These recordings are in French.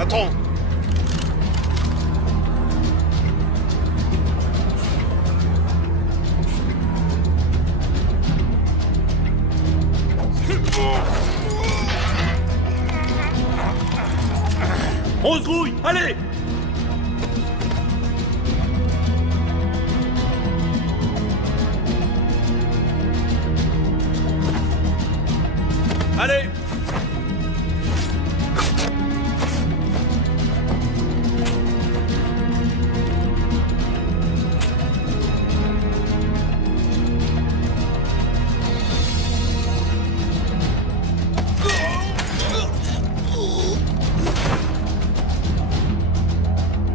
Attends. On se grouille, allez! Allez!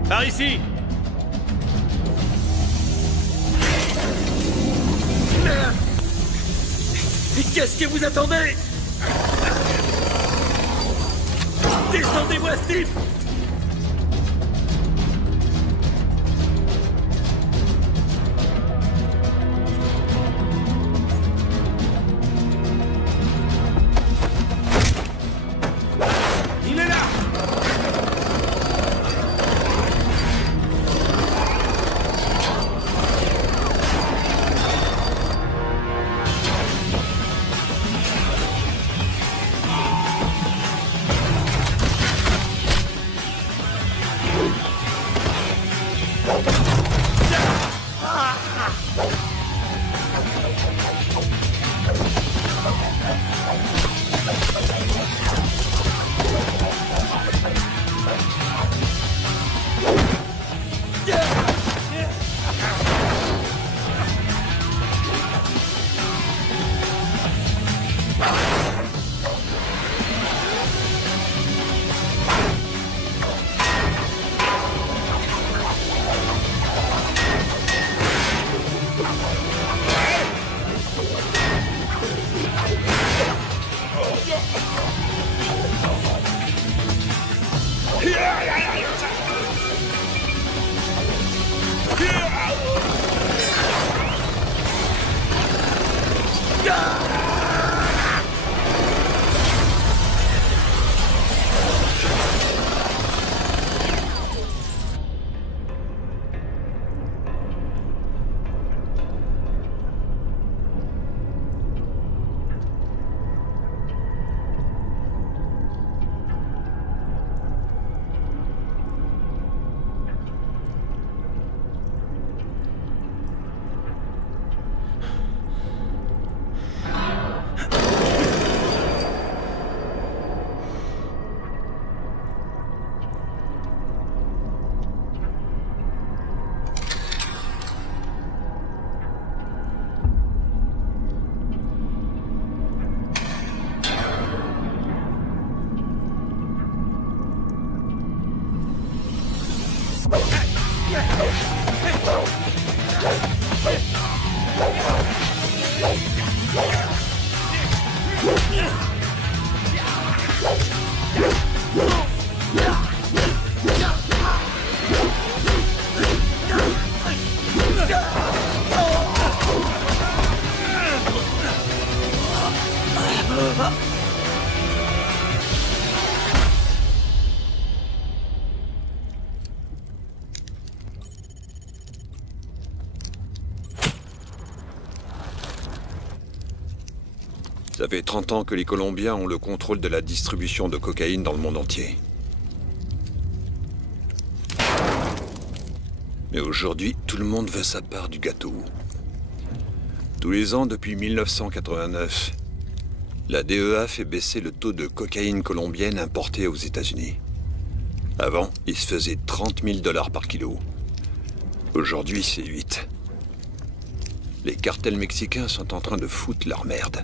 Par ici! Merde! Et qu'est-ce que vous attendez? Descendez-moi, Steve! Il est là! Ça fait 30 ans que les Colombiens ont le contrôle de la distribution de cocaïne dans le monde entier. Mais aujourd'hui, tout le monde veut sa part du gâteau. Tous les ans, depuis 1989, la DEA fait baisser le taux de cocaïne colombienne importée aux États-Unis. Avant, il se faisait 30 000 $ par kilo. Aujourd'hui, c'est 8. Les cartels mexicains sont en train de foutre leur merde.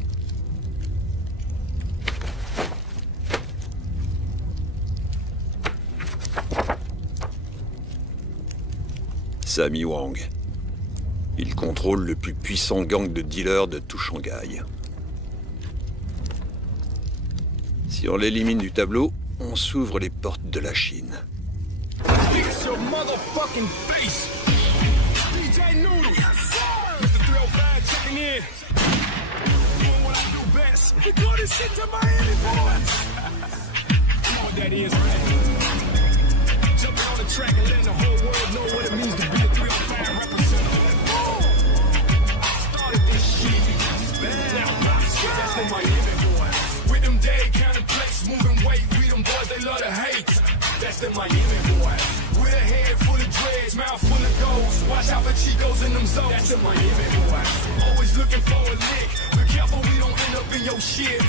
Sammy Wang. Il contrôle le plus puissant gang de dealers de tout Shanghai. Si on l'élimine du tableau, on s'ouvre les portes de la Chine. streets. That's the Miami boy. With a head full of dreads, mouth full of goals. Watch out for Chicos in them zones. That's the Miami boy. Always looking for a lick. Be careful we don't end up in your shit.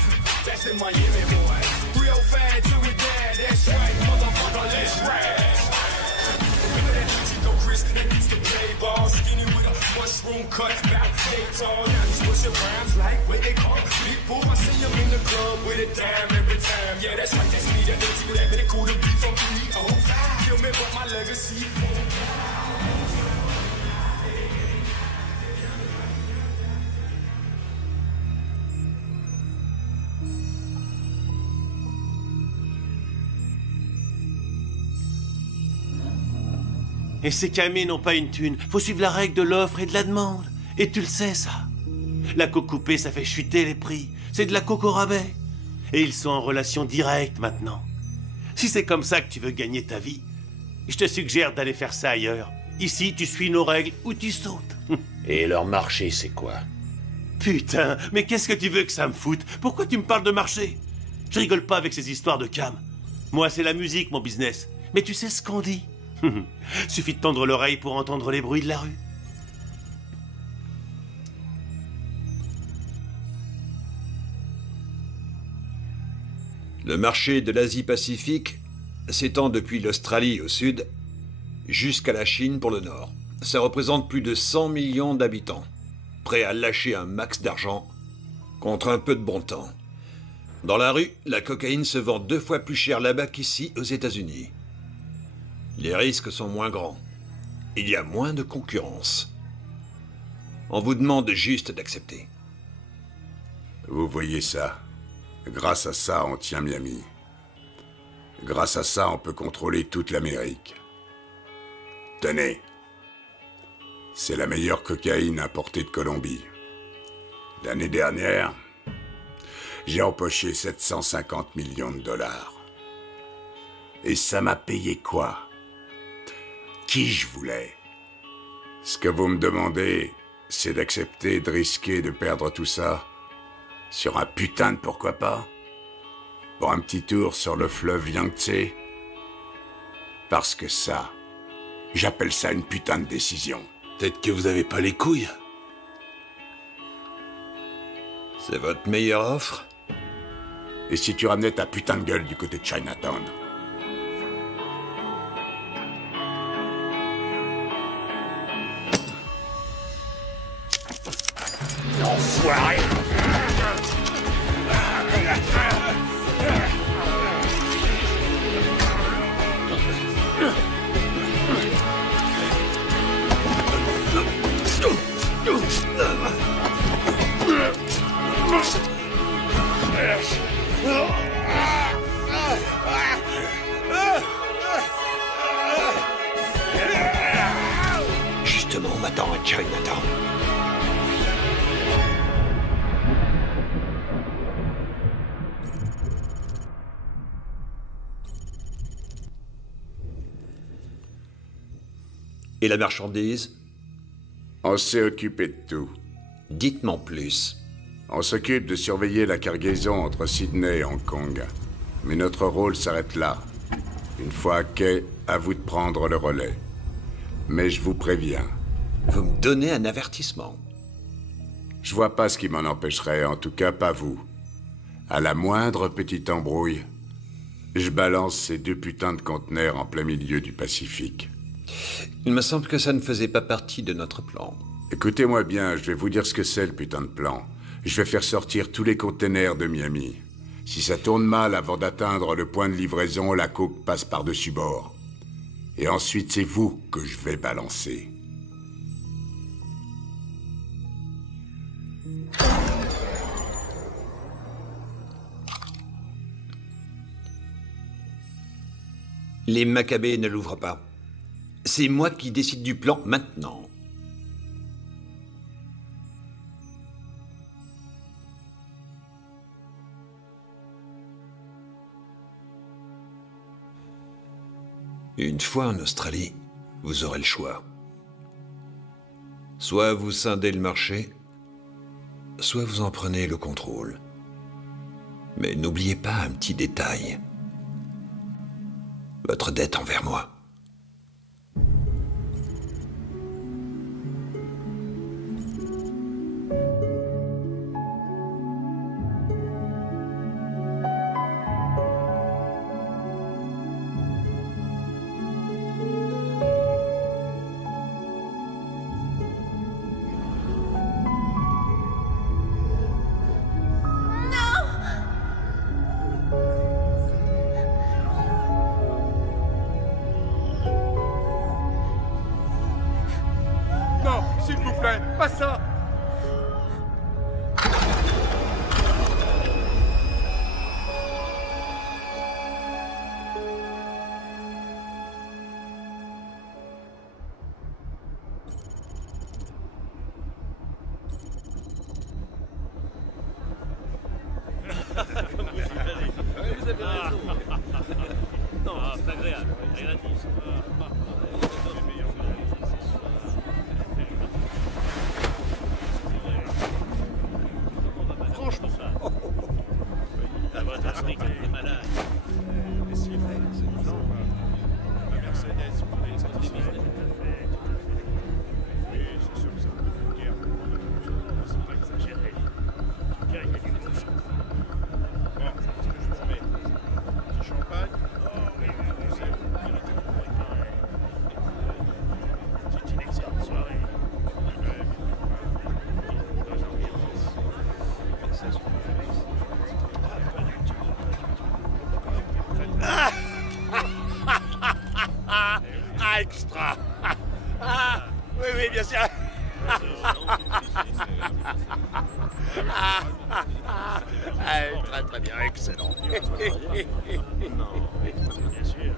That's the Miami boy. Real fast till we die. That's right, motherfucker, let's ride. Remember that Chico Chris that used to play ball, skinny with a mushroom cut, back fade tall. Now he's pushing rhymes like what they call big bull. I see him in the club with a dime every time. Yeah, that's right, that's me. That dirty with that bit cool to be from 305. Kill me, but my legacy. Et ces camés n'ont pas une thune. Faut suivre la règle de l'offre et de la demande. Et tu le sais, ça. La coke coupée, ça fait chuter les prix. C'est de la coke au rabais. Et ils sont en relation directe maintenant. Si c'est comme ça que tu veux gagner ta vie, je te suggère d'aller faire ça ailleurs. Ici, tu suis nos règles ou tu sautes. Et leur marché, c'est quoi? Putain, mais qu'est-ce que tu veux que ça me foute? Pourquoi tu me parles de marché? Je rigole pas avec ces histoires de cam. Moi, c'est la musique, mon business. Mais tu sais ce qu'on dit. Suffit de tendre l'oreille pour entendre les bruits de la rue. Le marché de l'Asie-Pacifique s'étend depuis l'Australie au sud jusqu'à la Chine pour le nord. Ça représente plus de 100 millions d'habitants, prêts à lâcher un max d'argent contre un peu de bon temps. Dans la rue, la cocaïne se vend 2 fois plus cher là-bas qu'ici aux États-Unis. Les risques sont moins grands. Il y a moins de concurrence. On vous demande juste d'accepter. Vous voyez ça? Grâce à ça, on tient Miami. Grâce à ça, on peut contrôler toute l'Amérique. Tenez. C'est la meilleure cocaïne importée de Colombie. L'année dernière, j'ai empoché 750 millions de dollars. Et ça m'a payé quoi? Qui je voulais. Ce que vous me demandez, c'est d'accepter de risquer de perdre tout ça sur un putain de pourquoi pas? Pour un petit tour sur le fleuve Yangtze? Parce que ça, j'appelle ça une putain de décision. Peut-être que vous avez pas les couilles. C'est votre meilleure offre? Et si tu ramenais ta putain de gueule du côté de Chinatown? Enfoiré! Justement, on m'attend à Chinatown. Et la marchandise? On s'est occupé de tout. Dites-m'en plus. On s'occupe de surveiller la cargaison entre Sydney et Hong Kong. Mais notre rôle s'arrête là. Une fois à quai, à vous de prendre le relais. Mais je vous préviens. Vous me donnez un avertissement. Je vois pas ce qui m'en empêcherait, en tout cas pas vous. À la moindre petite embrouille, je balance ces 2 putains de conteneurs en plein milieu du Pacifique. Il me semble que ça ne faisait pas partie de notre plan. Écoutez-moi bien, je vais vous dire ce que c'est le putain de plan. Je vais faire sortir tous les containers de Miami. Si ça tourne mal avant d'atteindre le point de livraison, la coke passe par-dessus bord. Et ensuite, c'est vous que je vais balancer. Les Maccabées ne l'ouvrent pas. C'est moi qui décide du plan maintenant. Une fois en Australie, vous aurez le choix. Soit vous scindez le marché, soit vous en prenez le contrôle. Mais n'oubliez pas un petit détail. votre dette envers moi. Non, s'il vous plaît, pas ça! Vous avez raison. Non, c'est agréable. Rien à dire. Franchement, votre Afrique est malade. C'est vrai, c'est non. La Mercedes, pour les autres. Oui, c'est sûr que c'est un peu vulgaire. C'est pas exagéré. En tout cas, il y a du cochon. Bon, qu'est-ce que je vous remets? Petit champagne? Oh oui, vous savez, il était bon pour réparer. C'est une excellente soirée. Ah, extra. Ah, oui, oui, bien sûr. Très, très bien, excellent. Non, bien sûr.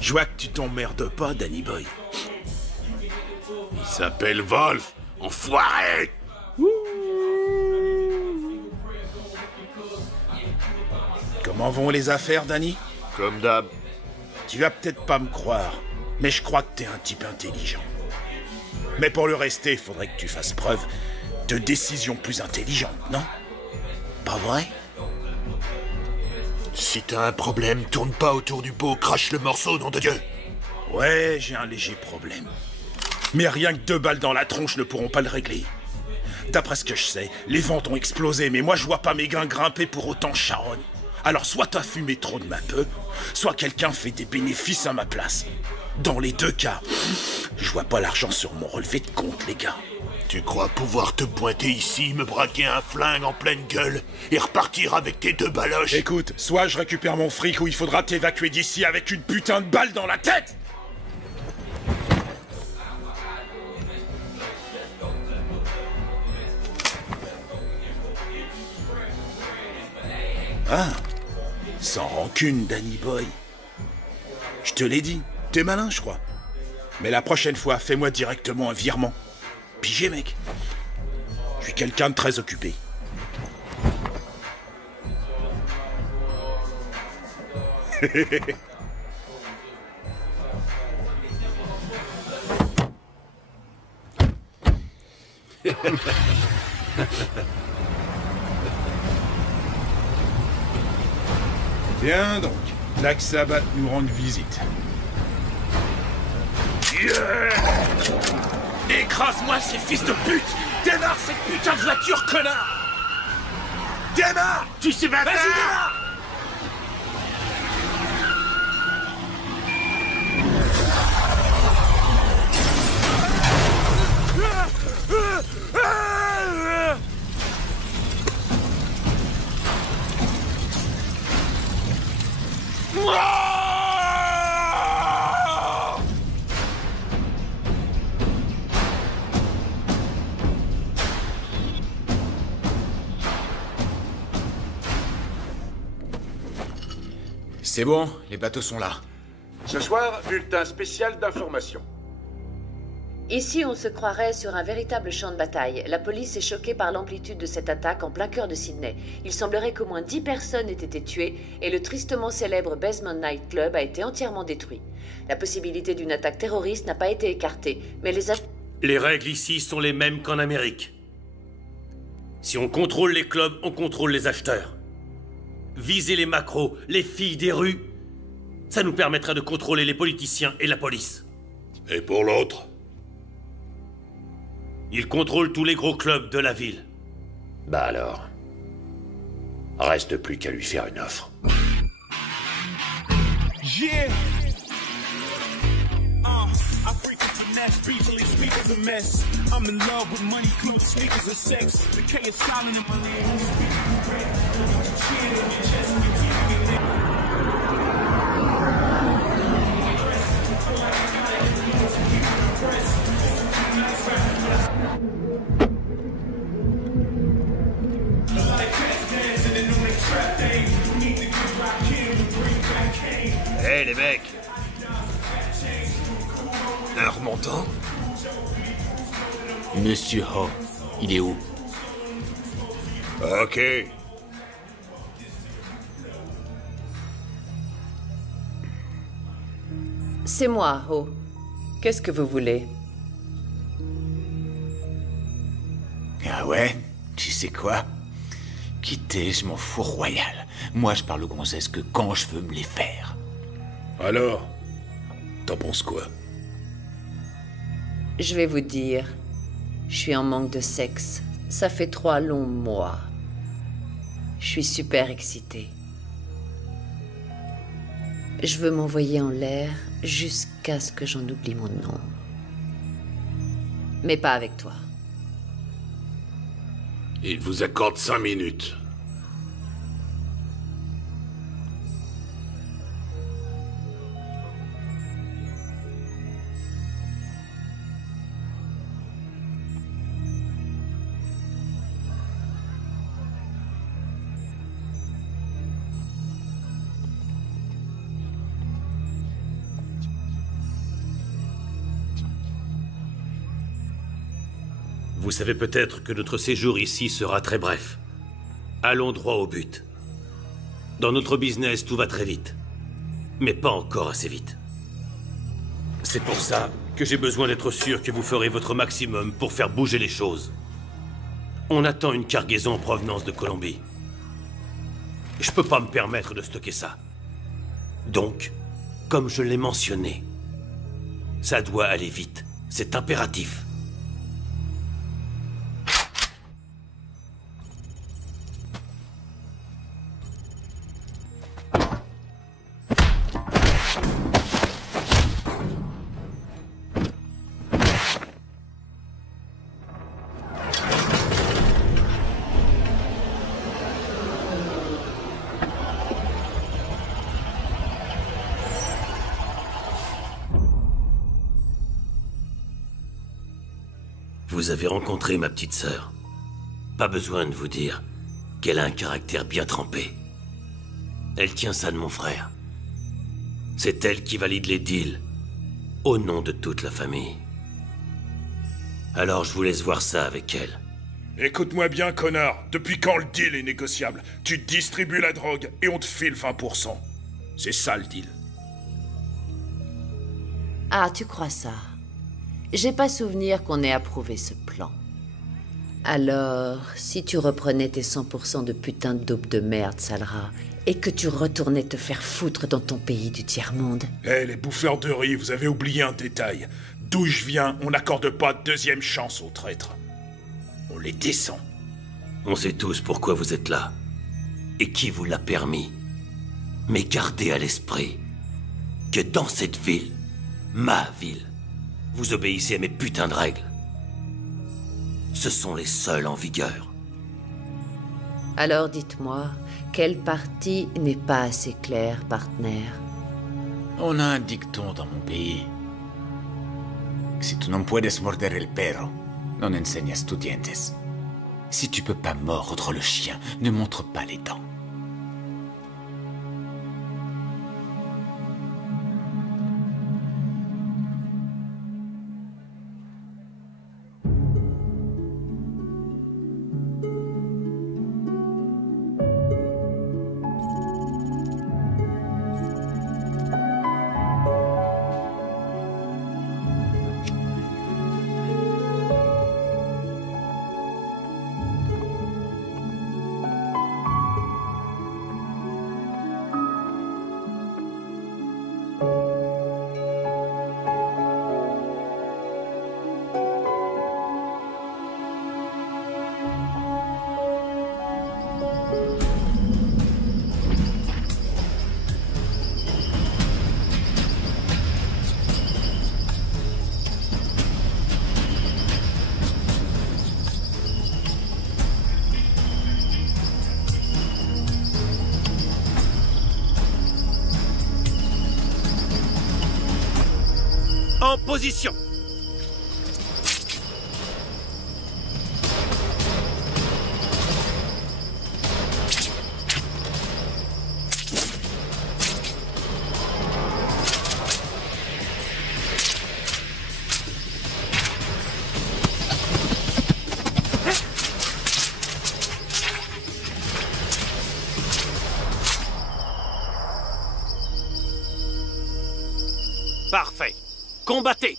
Je vois que tu t'emmerdes pas, Danny Boy. Il s'appelle Wolf, enfoiré! Comment vont les affaires, Danny? Comme d'hab. Tu vas peut-être pas me croire, mais je crois que t'es un type intelligent. Mais pour le rester, il faudrait que tu fasses preuve de décision plus intelligente, non? Pas vrai? Si t'as un problème, tourne pas autour du pot, crache le morceau, nom de Dieu. Ouais, j'ai un léger problème. Mais rien que 2 balles dans la tronche ne pourront pas le régler. D'après ce que je sais, les ventes ont explosé, mais moi je vois pas mes gains grimper pour autant de charogne. Alors soit t'as fumé trop de ma peu, soit quelqu'un fait des bénéfices à ma place. Dans les 2 cas, je vois pas l'argent sur mon relevé de compte, les gars. Tu crois pouvoir te pointer ici, me braquer un flingue en pleine gueule et repartir avec tes 2 baloches? Écoute, soit je récupère mon fric ou il faudra t'évacuer d'ici avec une putain de balle dans la tête! Ah, sans rancune, Danny Boy. Je te l'ai dit, t'es malin, je crois. Mais la prochaine fois, fais-moi directement un virement. Pigé, mec. Je suis quelqu'un de très occupé. Bien donc, l'Axabat nous rend visite. Écrase-moi ces fils de pute! Démarre cette putain de voiture, connard! Démarre! Tu sais pas. Vas-y, démarre! C'est bon, les bateaux sont là. Ce soir, bulletin spécial d'information. Ici, on se croirait sur un véritable champ de bataille. La police est choquée par l'amplitude de cette attaque en plein cœur de Sydney. Il semblerait qu'au moins 10 personnes aient été tuées et le tristement célèbre Basement Night Club a été entièrement détruit. La possibilité d'une attaque terroriste n'a pas été écartée, mais les règles ici sont les mêmes qu'en Amérique. Si on contrôle les clubs, on contrôle les acheteurs. Viser les macros, les filles des rues, ça nous permettra de contrôler les politiciens et la police. Et pour l'autre? Ils contrôlent tous les gros clubs de la ville. Bah alors, reste plus qu'à lui faire une offre. Yeah. I frequent the mess, beefing these speakers a mess. I'm in love with money, clothes, sneakers, and sex. The K is silent in my name. Hey les mecs! Un remontant? Monsieur Ho, il est où? Ok. C'est moi, Ho. Qu'est-ce que vous voulez? Ah ouais? Tu sais quoi? Quittez, je m'en fous royal. Moi, je parle aux gonzesses que quand je veux me les faire. Alors, t'en penses quoi? Je vais vous dire, je suis en manque de sexe. Ça fait 3 longs mois. Je suis super excitée. Je veux m'envoyer en l'air jusqu'à ce que j'en oublie mon nom. Mais pas avec toi. Il vous accorde 5 minutes. Vous savez peut-être que notre séjour ici sera très bref. Allons droit au but. Dans notre business, tout va très vite. Mais pas encore assez vite. C'est pour ça que j'ai besoin d'être sûr que vous ferez votre maximum pour faire bouger les choses. On attend une cargaison en provenance de Colombie. Je peux pas me permettre de stocker ça. Donc, comme je l'ai mentionné, ça doit aller vite. C'est impératif. Vous avez rencontré ma petite sœur. Pas besoin de vous dire qu'elle a un caractère bien trempé. Elle tient ça de mon frère. C'est elle qui valide les deals, au nom de toute la famille. Alors je vous laisse voir ça avec elle. Écoute-moi bien, connard. Depuis quand le deal est négociable? Tu distribues la drogue et on te file 20%. C'est ça le deal. Ah, tu crois ça? J'ai pas souvenir qu'on ait approuvé ce plan. Alors, si tu reprenais tes 100% de putain de dope de merde, sale rat, et que tu retournais te faire foutre dans ton pays du tiers-monde... Eh, les bouffeurs de riz, vous avez oublié un détail. D'où je viens, on n'accorde pas de deuxième chance aux traîtres. On les descend. On sait tous pourquoi vous êtes là. Et qui vous l'a permis. Mais gardez à l'esprit que dans cette ville, ma ville, vous obéissez à mes putains de règles. Ce sont les seules en vigueur. Alors dites-moi, quelle partie n'est pas assez claire, partenaire? On a un dicton dans mon pays. Si tu no puedes morder el perro, non enseñas tus dientes. Si tu peux pas mordre le chien, ne montre pas les dents. En position. Parfait. Combattez!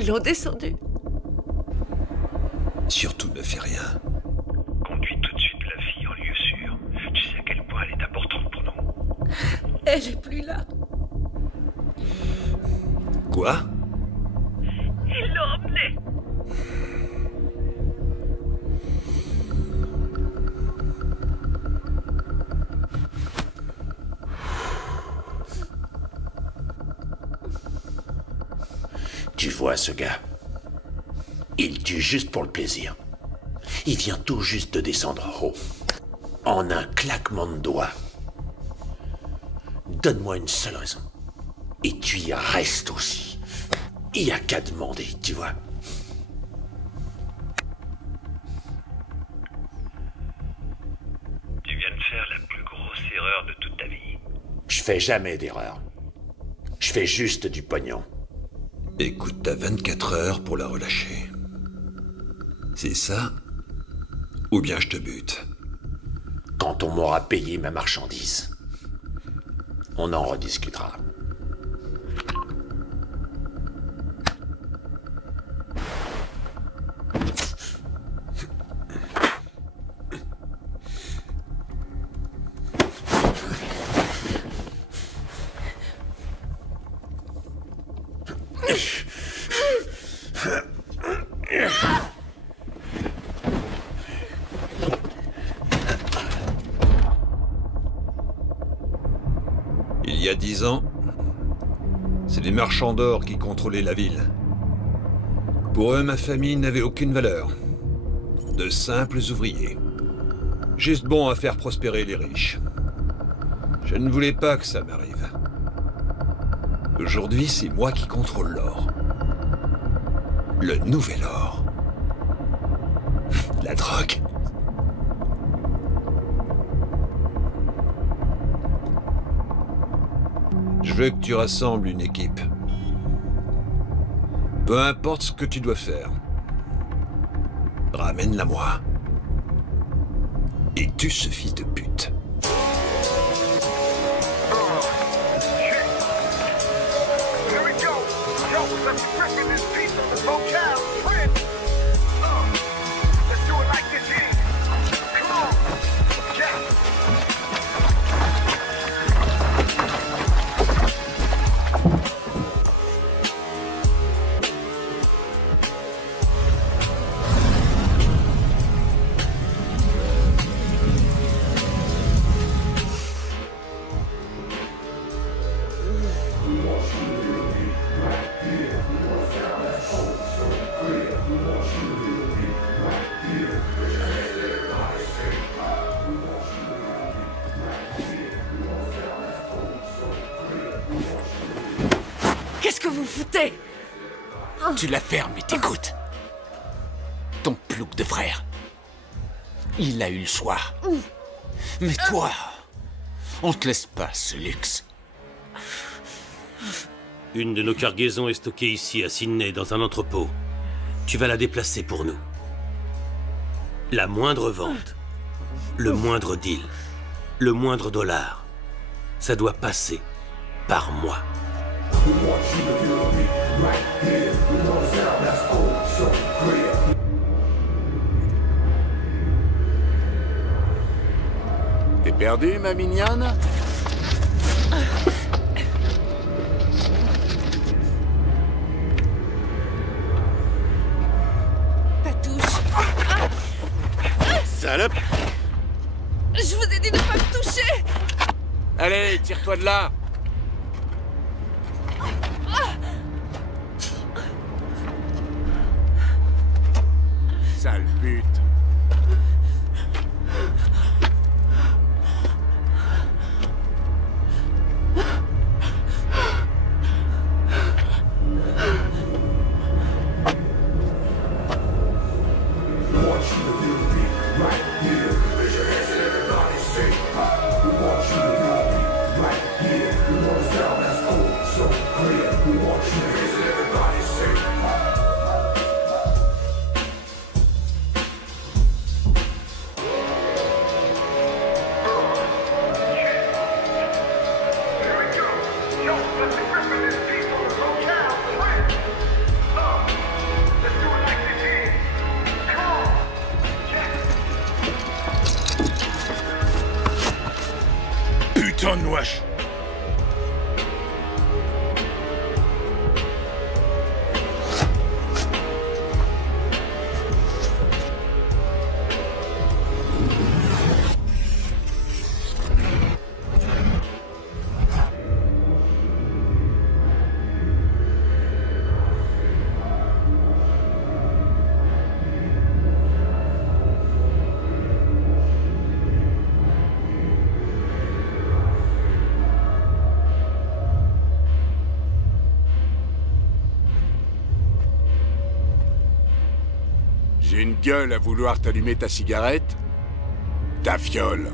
Ils l'ont descendu. Surtout ne fais rien. Conduis tout de suite la fille en lieu sûr. Tu sais à quel point elle est importante pour nous. Elle est plus là. Quoi? Ils l'ont emmenée. Tu vois ce gars? Il tue juste pour le plaisir. Il vient tout juste de descendre en haut. En un claquement de doigts. Donne-moi une seule raison. Et tu y restes aussi. Il n'y a qu'à demander, tu vois. Tu viens de faire la plus grosse erreur de toute ta vie. Je fais jamais d'erreur. Je fais juste du pognon. Écoute, t'as 24 heures pour la relâcher. C'est ça? Ou bien je te bute. Quand on m'aura payé ma marchandise, on en rediscutera. Il y a 10 ans, c'est les marchands d'or qui contrôlaient la ville. Pour eux, ma famille n'avait aucune valeur. De simples ouvriers. Juste bons à faire prospérer les riches. Je ne voulais pas que ça m'arrive. Aujourd'hui, c'est moi qui contrôle l'or. Le nouvel or. La drogue. Je veux que tu rassembles une équipe. Peu importe ce que tu dois faire. Ramène-la moi. Et tue ce fils de pute. Qu'est-ce que vous foutez? Tu la fermes et t'écoutes. Ton plouc de frère. Il a eu le choix. Mais toi, on te laisse pas ce luxe. Une de nos cargaisons est stockée ici, à Sydney, dans un entrepôt. Tu vas la déplacer pour nous. La moindre vente, le moindre deal, le moindre dollar, ça doit passer par moi. T'es perdu, ma mignonne? Ta touche. Salope! Je vous ai dit de ne pas me toucher. Allez, tire-toi de là. Sale pute. m'étonnes, wesh. J'ai une gueule à vouloir t'allumer ta cigarette? Ta fiole.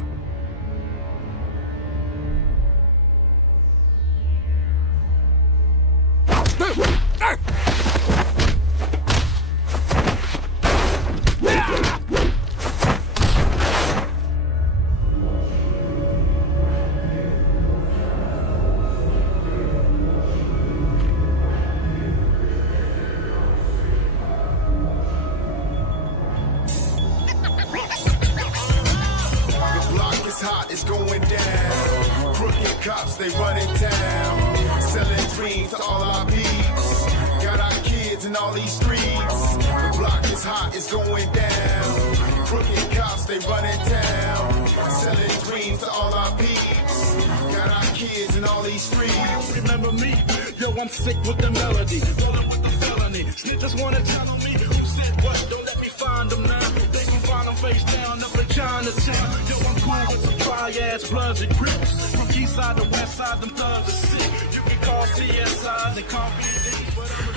It's going down. Crooked cops, they running town. Selling dreams to all our peeps. Got our kids in all these streets. The block is hot, it's going down. Crooked cops, they running town. Selling dreams to all our peeps. Got our kids in all these streets. Remember me? Yo, I'm sick with the melody. Rolling with the felony. Snitches wanna tell on me. Who said what? Don't let me find them now. They can find them face down up in Chinatown. Yo, I'm cool with some dry-ass bloods and crips. From east side to west side, them thugs are sick. You can call CSI, they call me.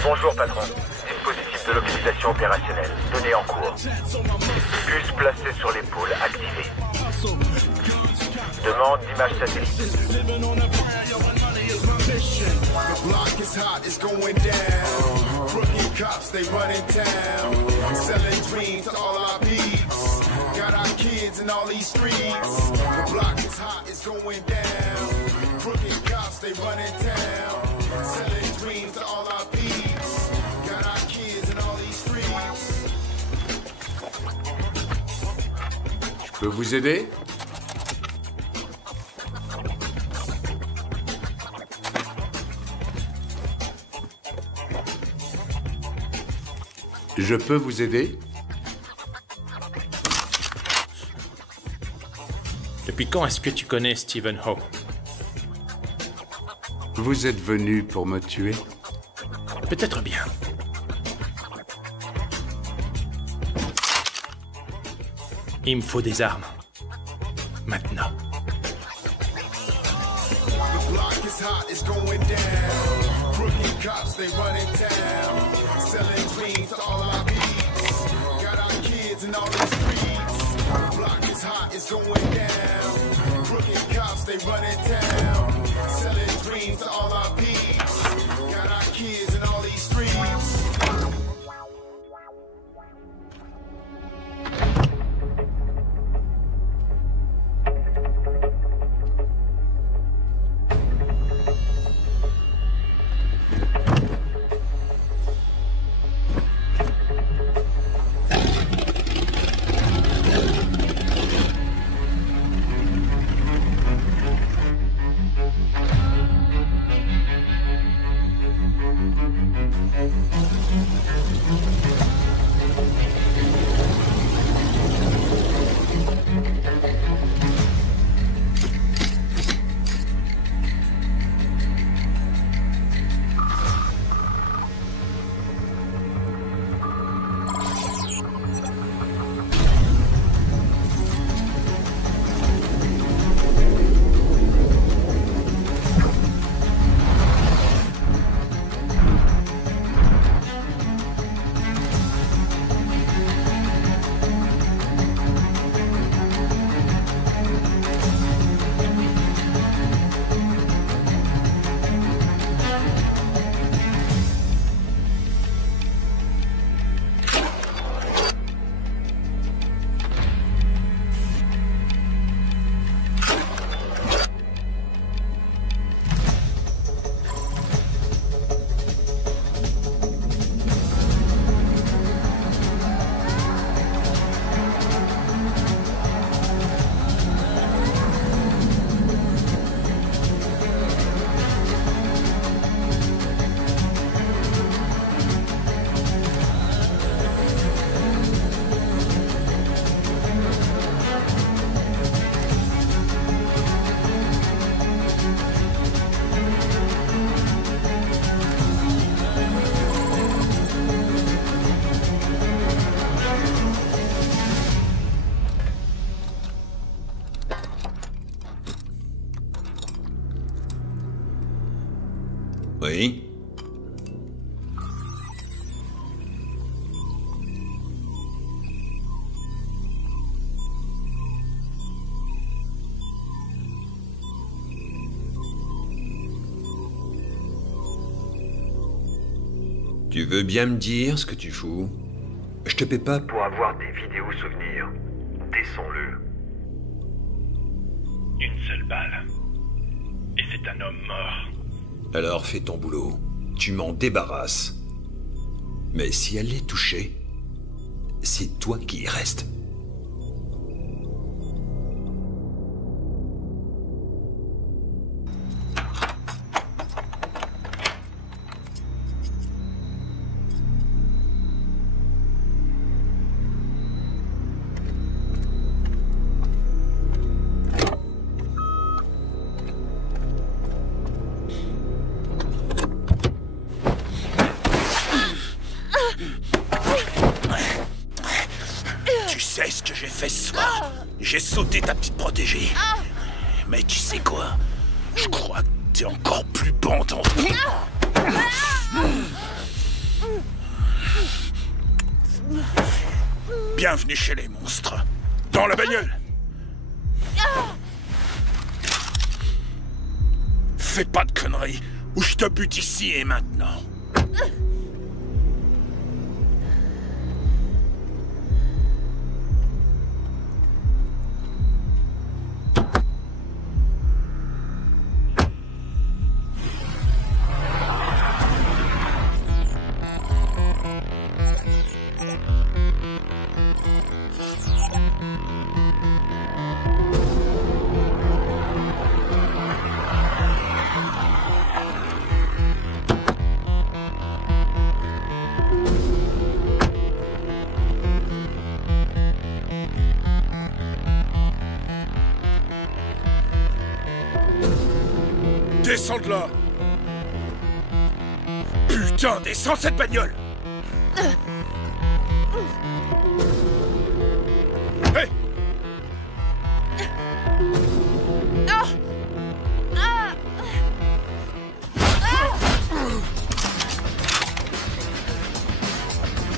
Bonjour patron, dispositif de localisation opérationnelle, données en cours. Bus placé sur l'épaule, activé. Demande d'image satellite. The block is hot, it's going down. Crooked cops, they running town. Selling dreams to all our peeps. Got our kids in all these streets. The block is hot, it's going down. Crooked cops, they running town. Selling dreams to all our peeps. Got our kids in all these streets. Je peux vous aider? Je peux vous aider? Depuis quand est-ce que tu connais Stephen Ho? Vous êtes venu pour me tuer? Peut-être bien. Il me faut des armes. Maintenant. The block is hot, it's going down. Crooked cops, they running town. Selling dreams to all our peeps. Got our kids in all these streets. The block is hot, it's going down. Crooked cops, they running town. Selling dreams to all our peeps. Got our kids in all these streets. Oui? Tu veux bien me dire ce que tu fous? Je te paie pas Pour avoir des vidéos souvenirs, descends-le. Une seule balle. Et c'est un homme mort. Alors fais ton boulot. Tu m'en débarrasses. Mais si elle est touchée, c'est toi qui y reste. Tu sais ce que j'ai fait ce soir? J'ai sauté ta petite protégée. Mais tu sais quoi? Je crois que t'es encore plus bandant. Bienvenue chez les monstres. Dans la bagnole. Fais pas de conneries, ou je te bute ici et maintenant. Descends de là! Putain, descends cette bagnole! Hey!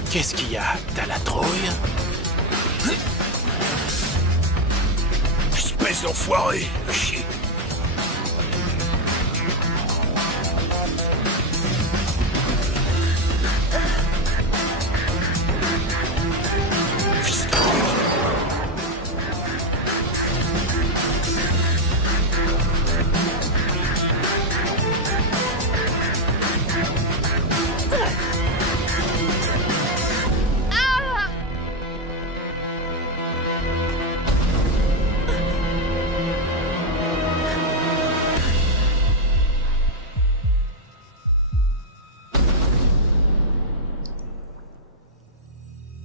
Qu'est-ce qu'il y a? T'as la trouille? Espèce d'enfoiré! Chier!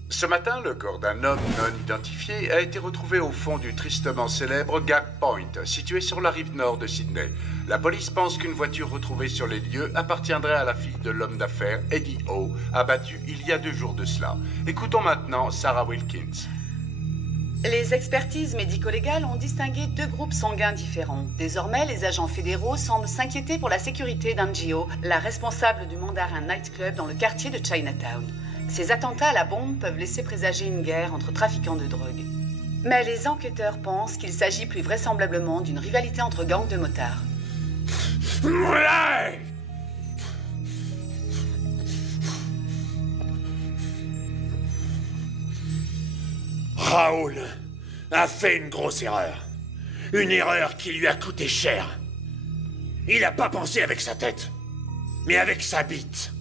Ce matin, le corps d'un homme non identifié a été retrouvé au fond du tristement célèbre Gap Point, situé sur la rive nord de Sydney. La police pense qu'une voiture retrouvée sur les lieux appartiendrait à la fille de l'homme d'affaires Eddie O, abattu il y a 2 jours de cela. Écoutons maintenant Sarah Wilkins. Les expertises médico-légales ont distingué 2 groupes sanguins différents. Désormais, les agents fédéraux semblent s'inquiéter pour la sécurité d'Anjio, la responsable du Mandarin Nightclub dans le quartier de Chinatown. Ces attentats à la bombe peuvent laisser présager une guerre entre trafiquants de drogue. Mais les enquêteurs pensent qu'il s'agit plus vraisemblablement d'une rivalité entre gangs de motards. Ouais! Raoul a fait une grosse erreur. Une erreur qui lui a coûté cher. Il n'a pas pensé avec sa tête, mais avec sa bite.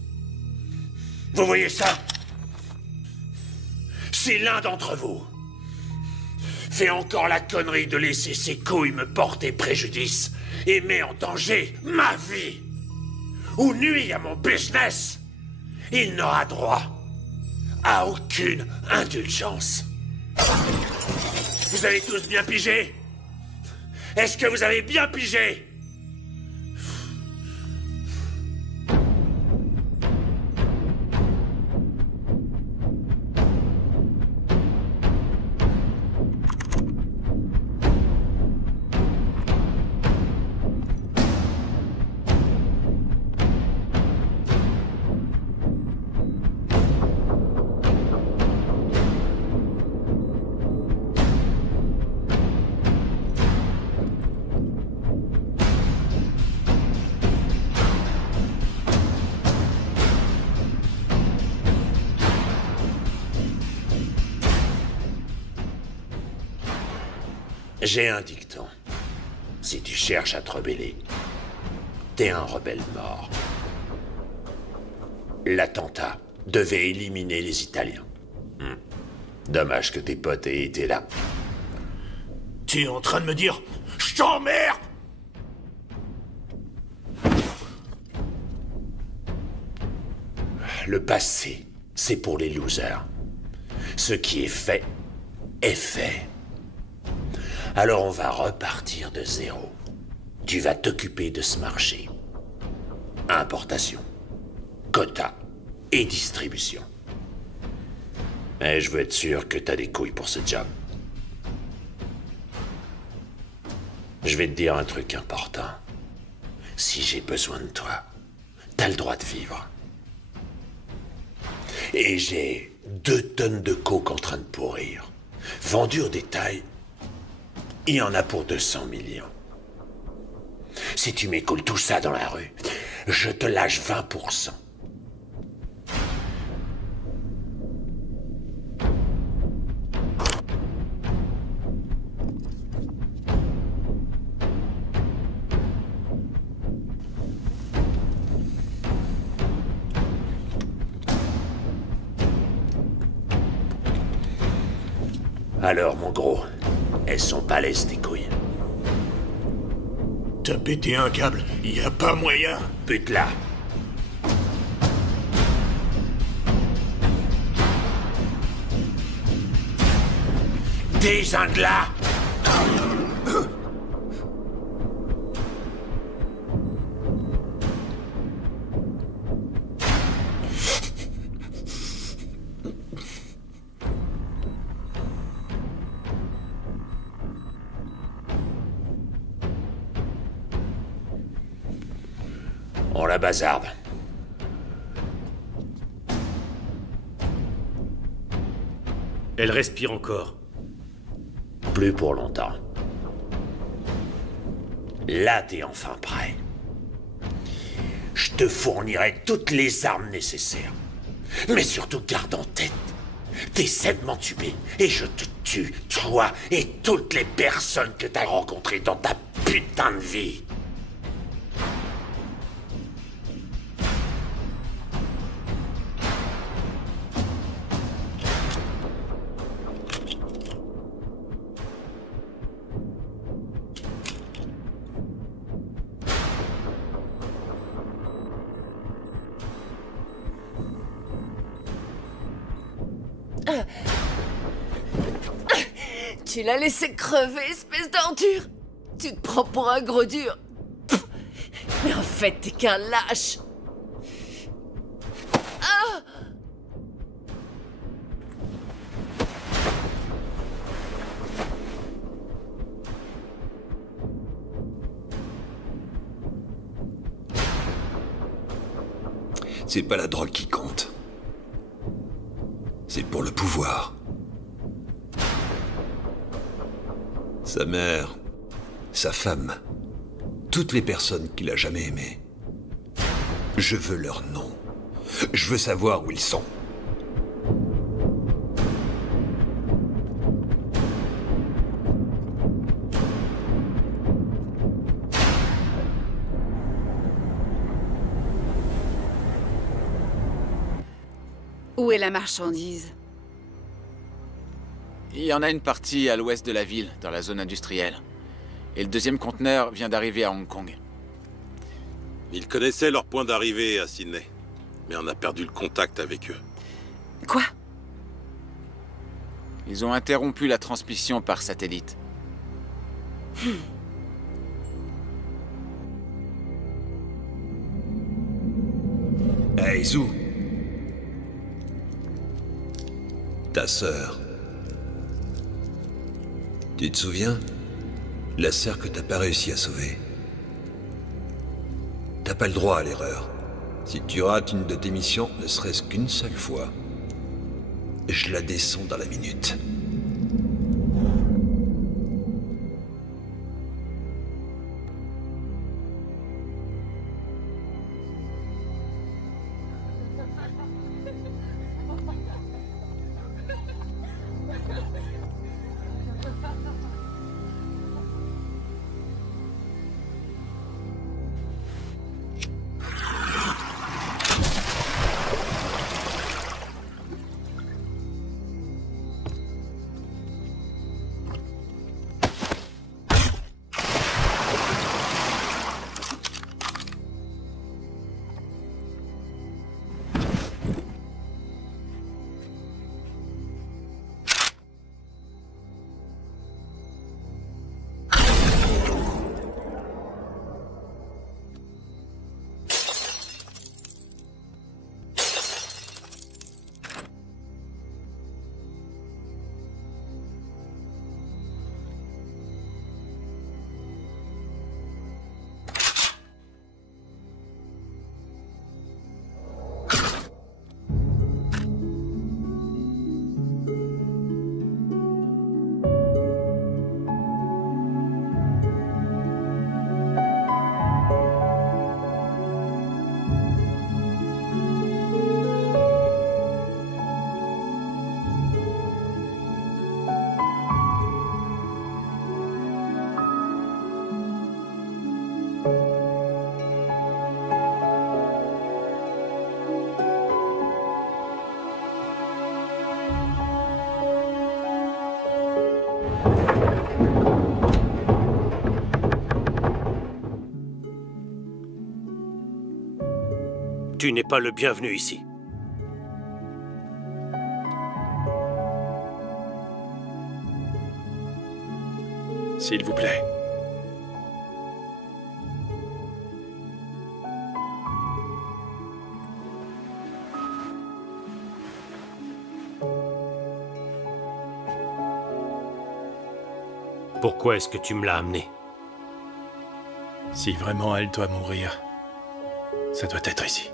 Vous voyez ça? Si l'un d'entre vous fait encore la connerie de laisser ses couilles me porter préjudice et met en danger ma vie ou nuit à mon business, il n'aura droit à aucune indulgence. Vous avez tous bien pigé? Est-ce que vous avez bien pigé? J'ai un dicton. Si tu cherches à te rebeller, t'es un rebelle mort. L'attentat devait éliminer les Italiens. Dommage que tes potes aient été là. Tu es en train de me dire... Je t'emmerde! Le passé, c'est pour les losers. Ce qui est fait, est fait. Alors on va repartir de zéro. Tu vas t'occuper de ce marché. Importation, quota et distribution. Et je veux être sûr que t'as des couilles pour ce job. Je vais te dire un truc important. Si j'ai besoin de toi, t'as le droit de vivre. Et j'ai 2 tonnes de coke en train de pourrir. Vendu au détail, il y en a pour 200 millions. Si tu m'écoules tout ça dans la rue, je te lâche 20%. Alors, mon gros, elles sont balèzes tes couilles. T'as pété un câble, y a pas moyen. Pute-la. Désingue-la. On la bazarde. Elle respire encore. Plus pour longtemps. Là, t'es enfin prêt. Je te fournirai toutes les armes nécessaires. Mais surtout, garde en tête. T'essaies de m'entuber et je te tue, toi et toutes les personnes que t'as rencontrées dans ta putain de vie. Tu l'as laissé crever, espèce d'ordure. Tu te prends pour un gros dur. Mais en fait, t'es qu'un lâche. Ah! C'est pas la drogue qui compte. C'est pour le pouvoir. Sa mère, sa femme, toutes les personnes qu'il a jamais aimées. Je veux leur nom. Je veux savoir où ils sont. Où est la marchandise? Il y en a une partie à l'ouest de la ville, dans la zone industrielle. Et le deuxième conteneur vient d'arriver à Hong Kong. Ils connaissaient leur point d'arrivée à Sydney. Mais on a perdu le contact avec eux. Quoi? Ils ont interrompu la transmission par satellite. Hey, Zou. Ta sœur. Tu te souviens? La sœur que t'as pas réussi à sauver. T'as pas le droit à l'erreur. Si tu rates une de tes missions, ne serait-ce qu'une seule fois, je la descends dans la minute. Tu n'es pas le bienvenu ici. S'il vous plaît. Pourquoi est-ce que tu me l'as amené? Si vraiment elle doit mourir, ça doit être ici.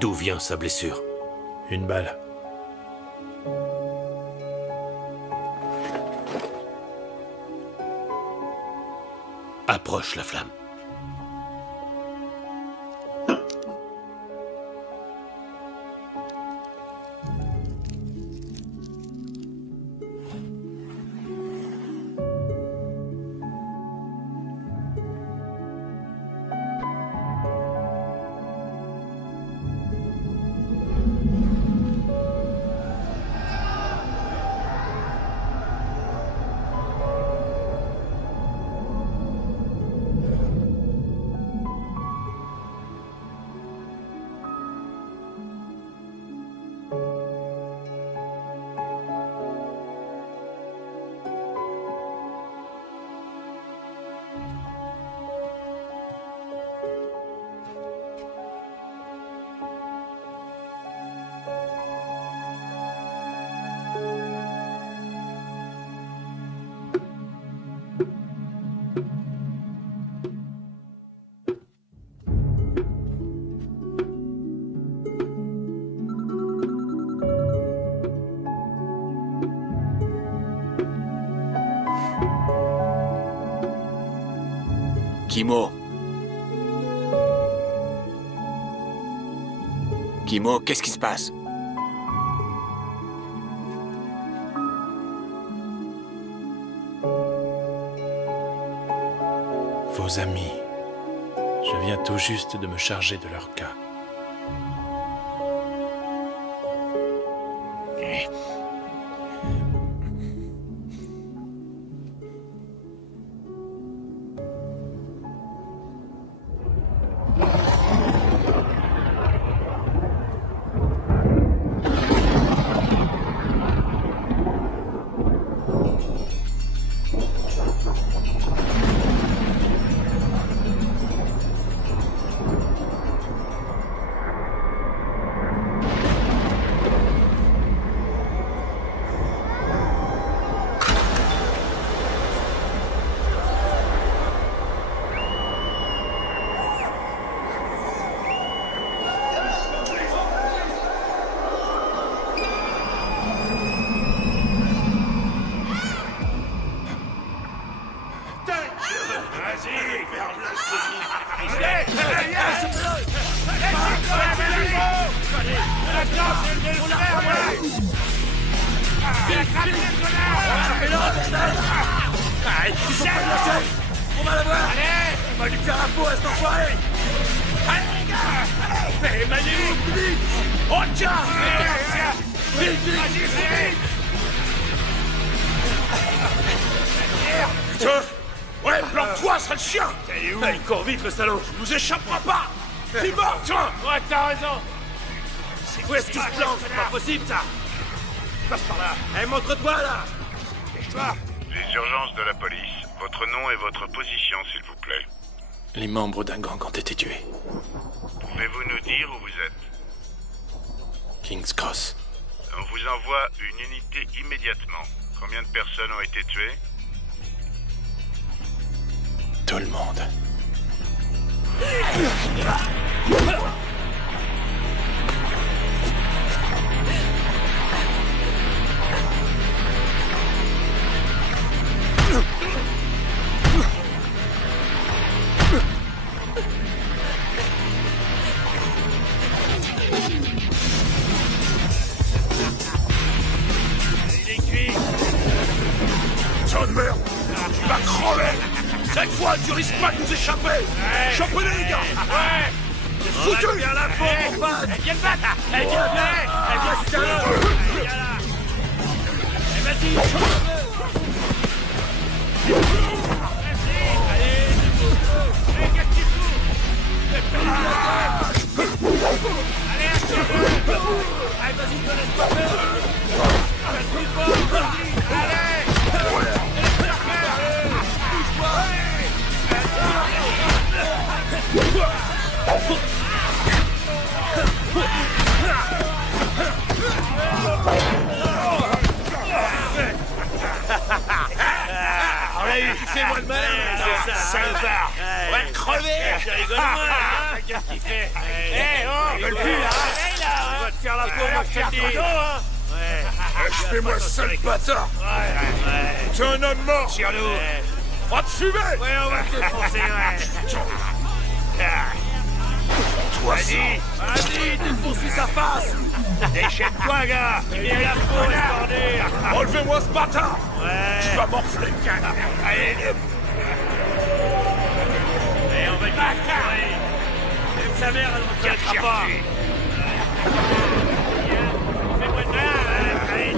D'où vient sa blessure? Une balle. Approche la flamme. Kimo. Kimo, qu'est-ce qui se passe? Vos amis. Je viens tout juste de me charger de leur cas. On va la voir! Allez! On va lui faire la peau à cet enfoiré! Allez les gars! Mais maniez-vous! Vite! Oh tiens! Vite, vite! Putain! Ouais, planque-toi, sale chien! Il court vite, le salaud! Il nous échappera pas! C'est mort, tiens! Ouais, t'as raison! Où est-ce qu'il se plante? C'est pas possible, ça! Passe par là! Allez, montre-toi, là! Dépêche-toi! Les urgences de la police. Votre nom et votre position, s'il vous plaît. Les membres d'un gang ont été tués. Pouvez-vous nous dire où vous êtes? King's Cross. On vous envoie une unité immédiatement. Combien de personnes ont été tuées? Tout le monde. Tiens de merde! Tu vas crever! Cette fois, tu risques pas de nous échapper! Chopez-les, les gars! Ouais! Foutu! Elle vient la peau, mon pote! Elle vient le battre! Elle vient bien! Elle vient se calmer! On l'a eu, fais-moi le malin, salopard. On va te crever. Tu rigoles moins, hein? Qu'est-ce qu'il fait? Eh, oh, rigole plus, là. On va te faire la peau, moi, je te le dis. Ouais. Fais-moi sale bâtard. Ouais. T'es un homme mort, Tire-nous. On va te fumer. Ouais, on va te défoncer, ouais. Toi, Vas-y, défonce-lui sa face. déchaîne-toi, gars. Il vient la peau, le bordel. Enlevez-moi ce bâtard. Ouais. Tu vas morfler. Allez. Et on va le tuer. Même sa mère, elle ne reconnaîtra pas. Fais-moi de mal, allez,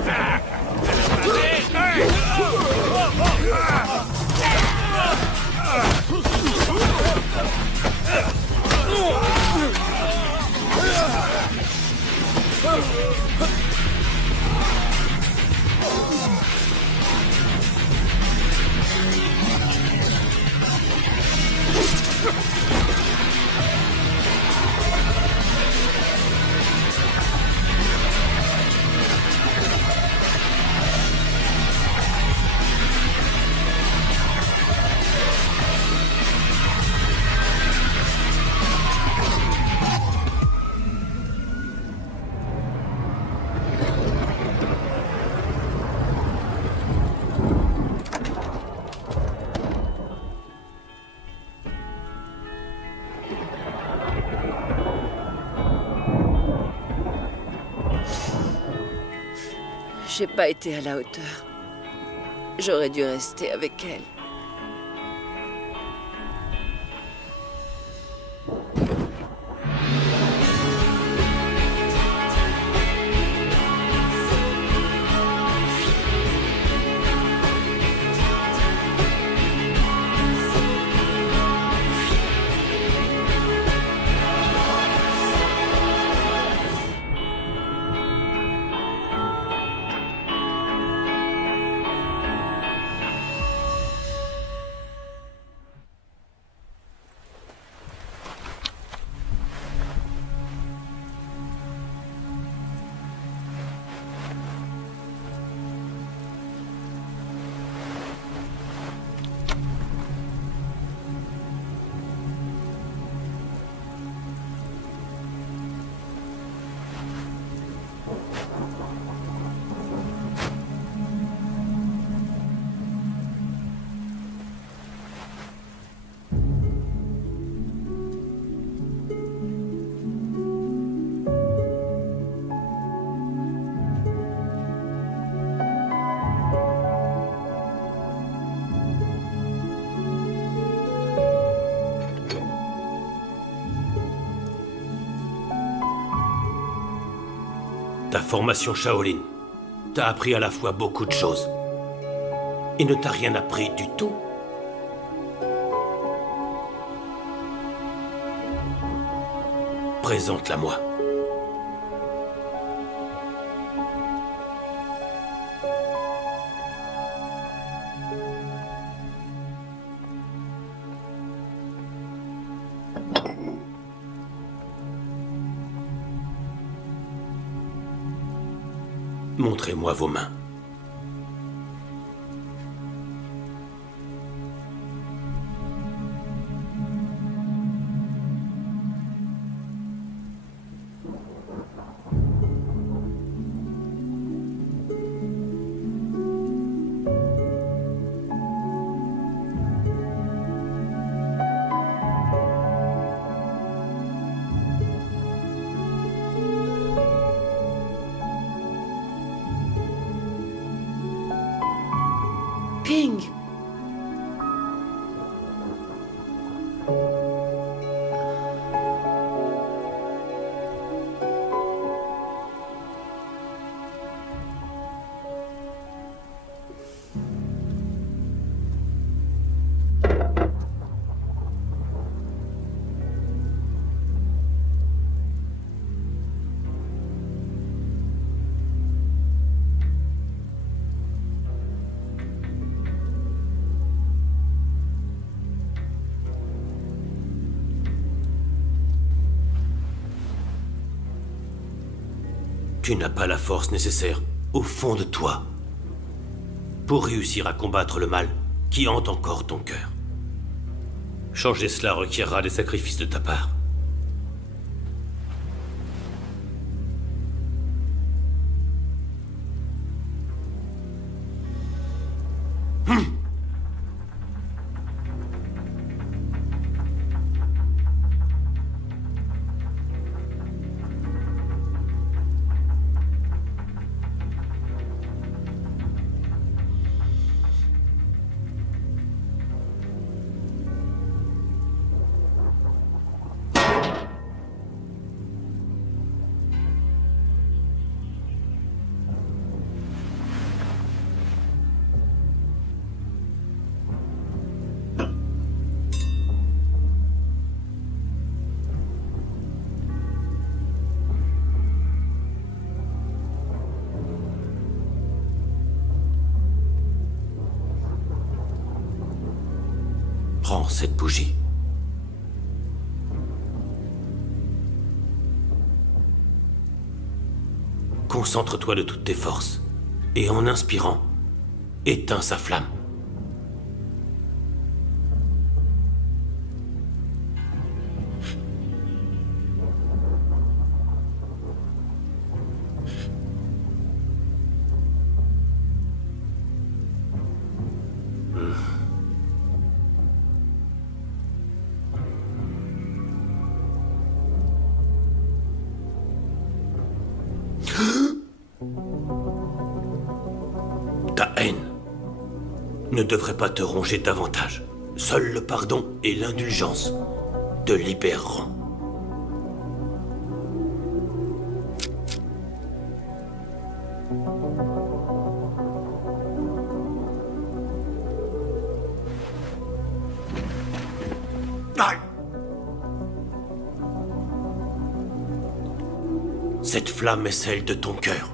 J'ai pas été à la hauteur. J'aurais dû rester avec elle. Ta formation Shaolin t'a appris à la fois beaucoup de choses et ne t'a rien appris du tout. Présente-la-moi. Montrez-moi vos mains. Tu n'as pas la force nécessaire, au fond de toi, pour réussir à combattre le mal qui hante encore ton cœur. Changer cela requièrera des sacrifices de ta part. Prends cette bougie. Concentre-toi de toutes tes forces, et en inspirant, éteins sa flamme. Ta haine ne devrait pas te ronger davantage. Seul le pardon et l'indulgence te libéreront. Cette flamme est celle de ton cœur.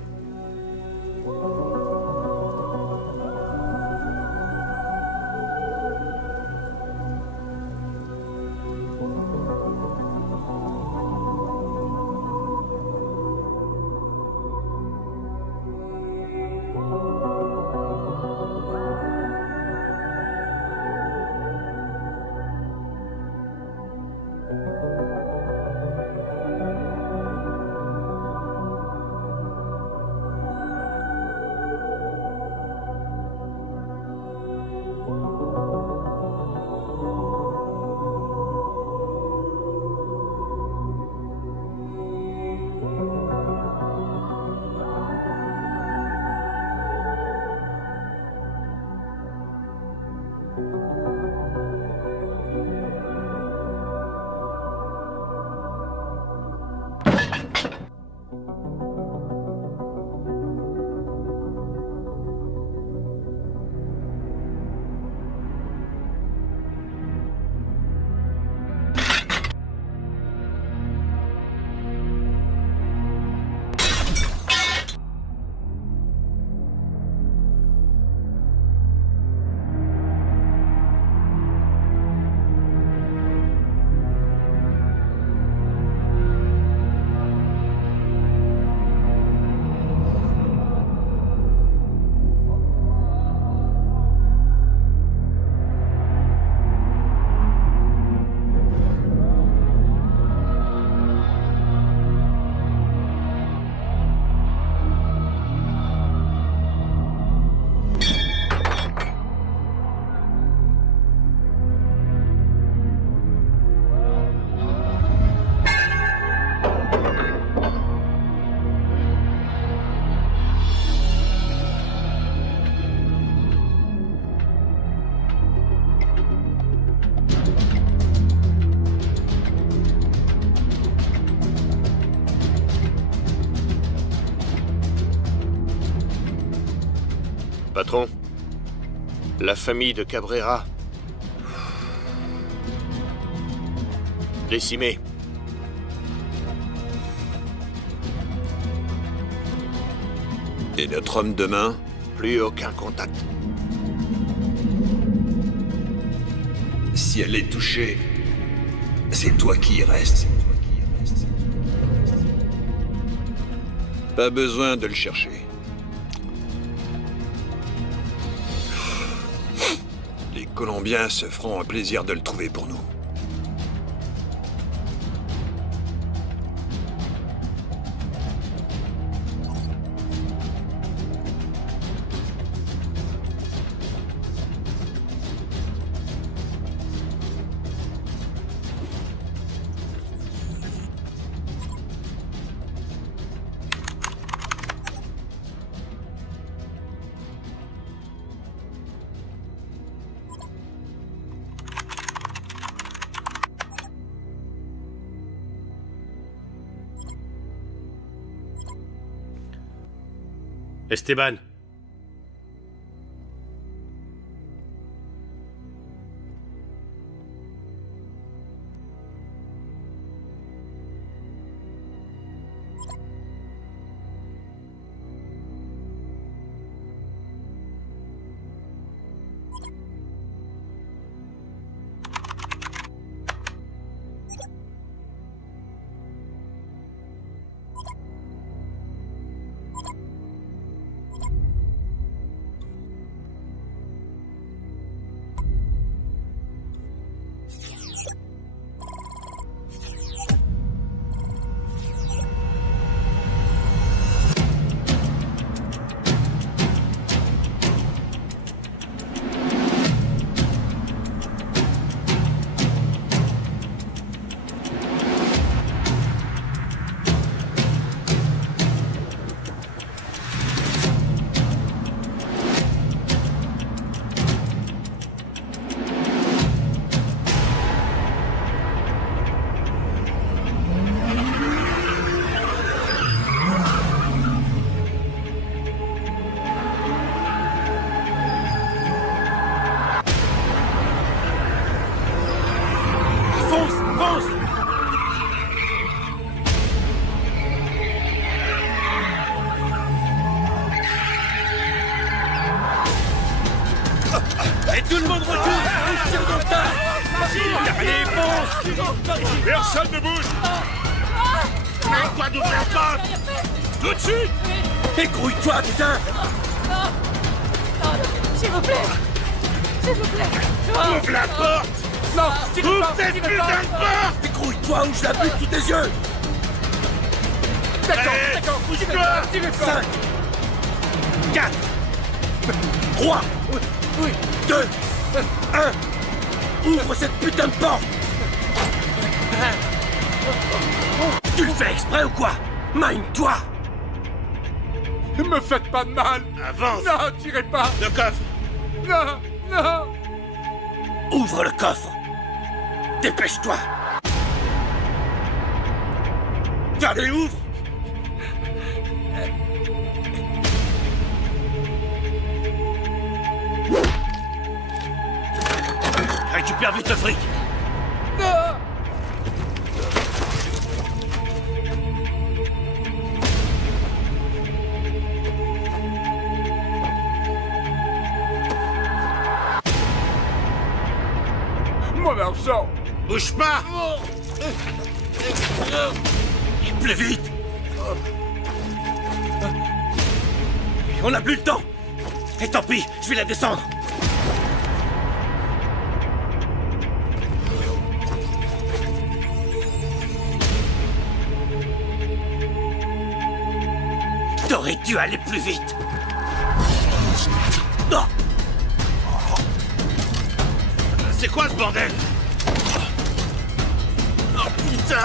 Patron, la famille de Cabrera, décimée. Et notre homme de main? Plus aucun contact. Si elle est touchée, c'est toi qui y restes. Pas besoin de le chercher. Les Colombiens se feront un plaisir de le trouver pour nous. Esteban. Personne ne bouge! Mets-toi d'ouvrir la porte! Tout de suite! Écrouille-toi, putain! S'il vous plaît! S'il vous plaît! Ouvre la porte! Non! Ouvre cette putain de porte! Écrouille-toi ou je la bute sous tes yeux! D'accord, bouge-toi! 5 4 3 2 1 Ouvre cette putain de porte! Tu le fais exprès ou quoi? Mine-toi! Me faites pas de mal! Avance! Non, tirez pas! Le coffre! Non! Non! Ouvre le coffre! Dépêche-toi! Allez, ouvre! Récupère vite le fric! Non! Mon argent! Bouge pas! Plus vite! On n'a plus le temps! Et tant pis, je vais la descendre! T'aurais dû aller plus vite! Non! C'est quoi ce bordel? Oh putain!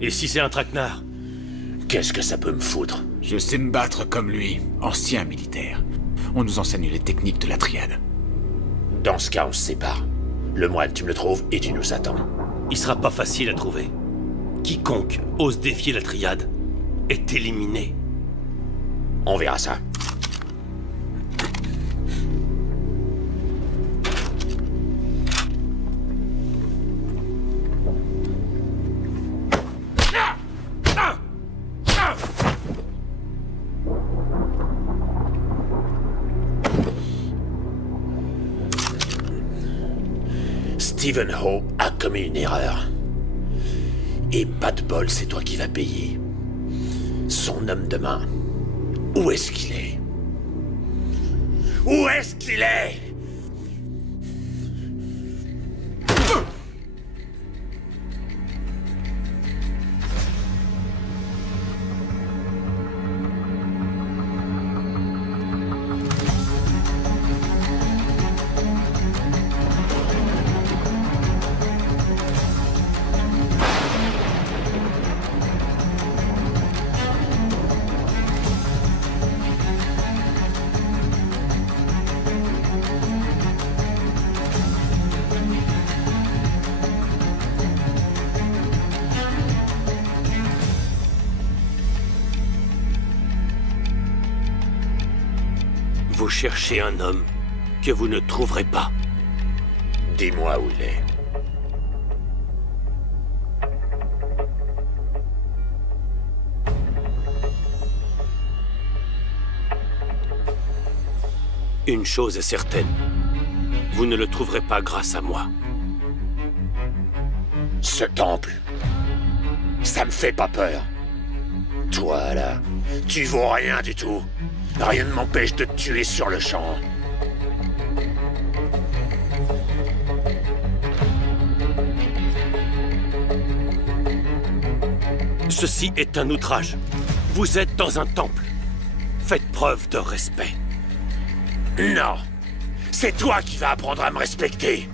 Et si c'est un traquenard? Qu'est-ce que ça peut me foutre? Je sais me battre comme lui, ancien militaire. On nous enseigne les techniques de la triade. Dans ce cas, on se sépare. Le moine, tu me le trouves et tu nous attends. Il sera pas facile à trouver. Quiconque ose défier la triade est éliminé. On verra ça. Stephen Ho a commis une erreur. Et pas de bol, c'est toi qui vas payer. Son homme de main, où est-ce qu'il est? Où est-ce qu'il est? Vous cherchez un homme que vous ne trouverez pas. Dis-moi où il est. Une chose est certaine. Vous ne le trouverez pas grâce à moi. Ce temple, ça me fait pas peur. Toi, là, tu vaux rien du tout. Rien ne m'empêche de te tuer sur le champ. Ceci est un outrage. Vous êtes dans un temple. Faites preuve de respect. Non! C'est toi qui vas apprendre à me respecter!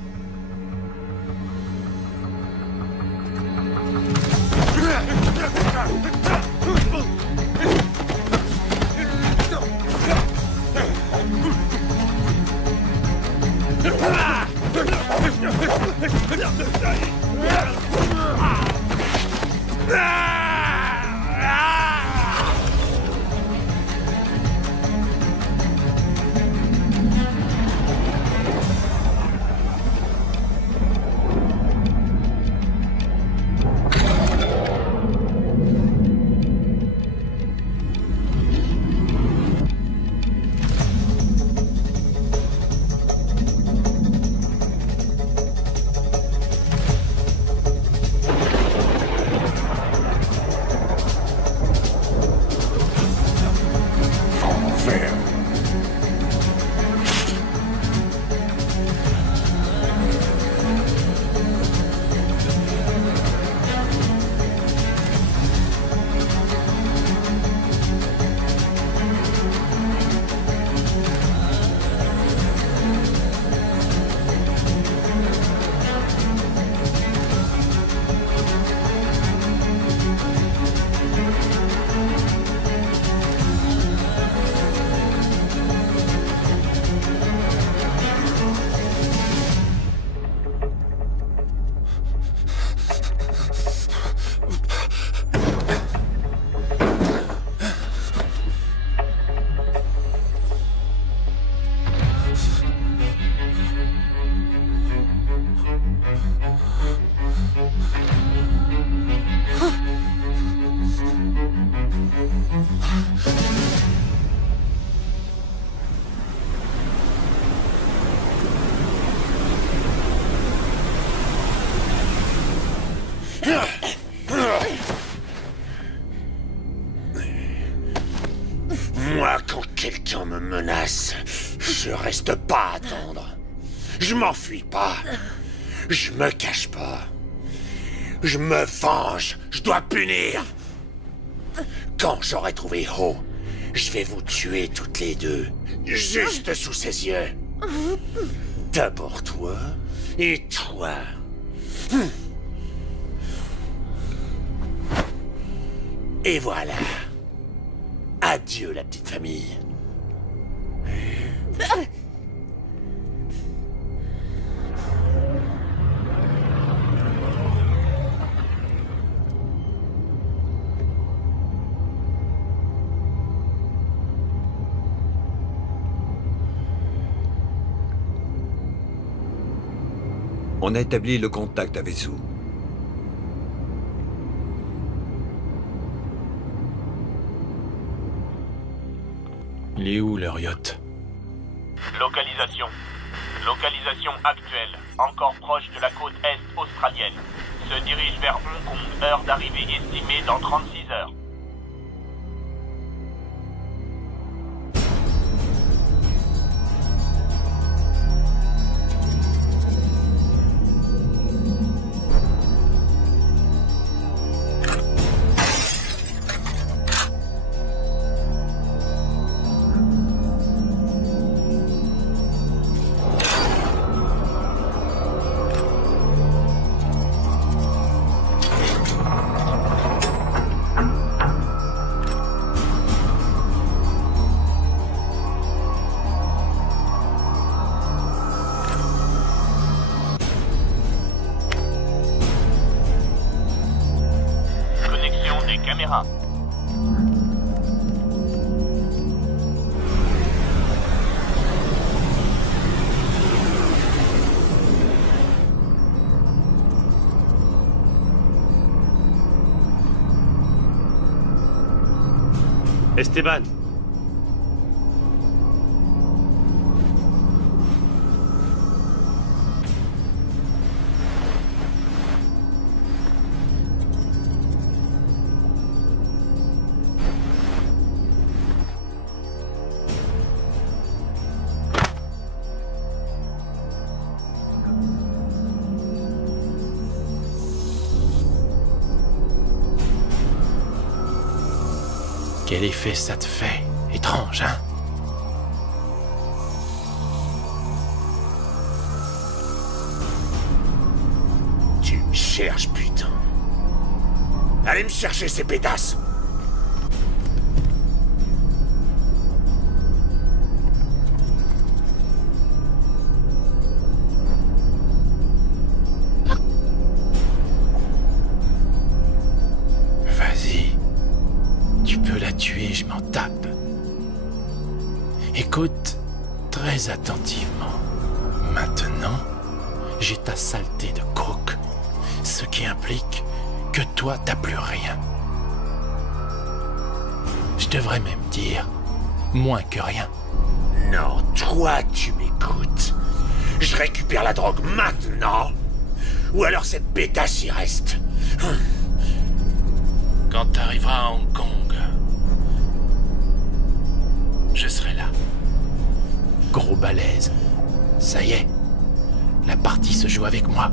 Moi, quand quelqu'un me menace, je reste pas à attendre. Je m'enfuis pas. Je me cache pas. Je me venge. Je dois punir. Quand j'aurai trouvé Ho, je vais vous tuer toutes les deux. Juste sous ses yeux. D'abord toi et toi. Et voilà. Adieu la petite famille. On a établi le contact avec Zhu. Il est où leur yacht? Localisation. Localisation actuelle, encore proche de la côte est australienne. Se dirige vers Hong Kong, heure d'arrivée estimée dans 36 heures. Caméra. Esteban. Quel effet ça te fait? Étrange, hein? Tu me cherches, putain. Allez me chercher ces pétasses. Vas-y. Tu peux la tuer, je m'en tape. Écoute très attentivement. Maintenant, j'ai ta saleté de coke, ce qui implique que toi, t'as plus rien. Je devrais même dire moins que rien. Non, toi, tu m'écoutes. Je récupère la drogue maintenant, ou alors cette pétasse y reste. Quand t'arriveras à Hong Kong, je serai là. Gros balèze. Ça y est, la partie se joue avec moi.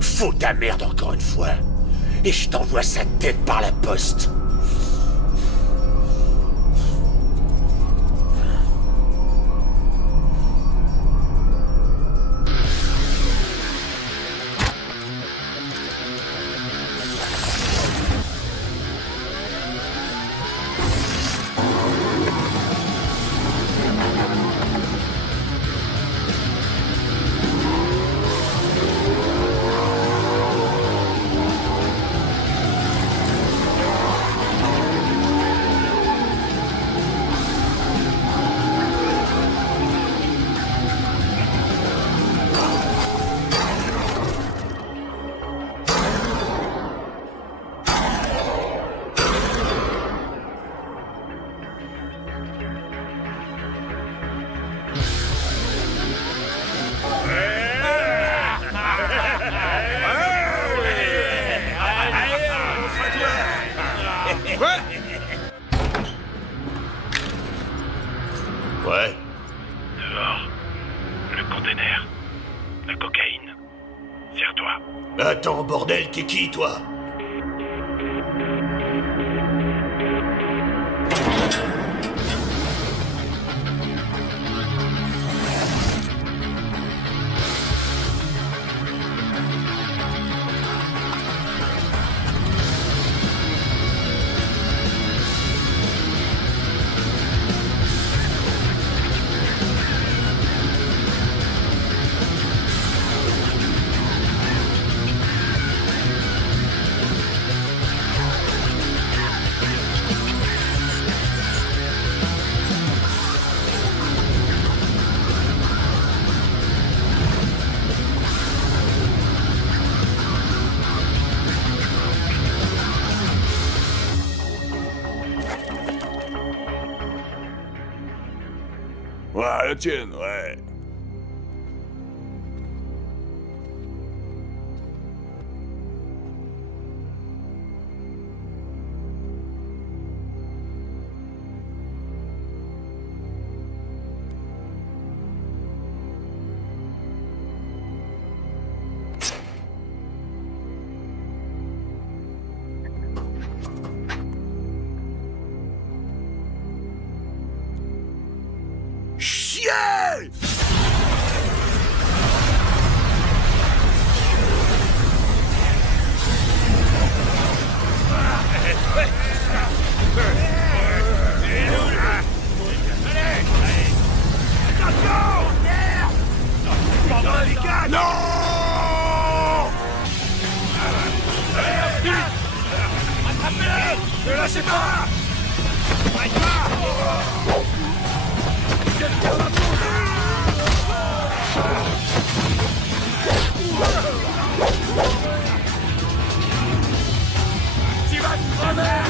Fous ta merde encore une fois, et je t'envoie sa tête par la poste. Ouais. Dehors. Le container. La cocaïne. Serre-toi. Attends, bordel, t'es qui, toi? Ouais, la tienne, ouais. Non! Attrapez-le! Ne lâchez pas! Tu vas te crever!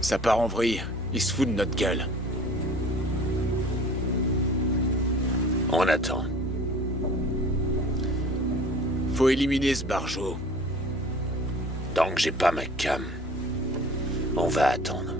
Ça part en vrille. Ils se foutent de notre gueule. On attend. Faut éliminer ce barjot. Tant que j'ai pas ma cam, on va attendre.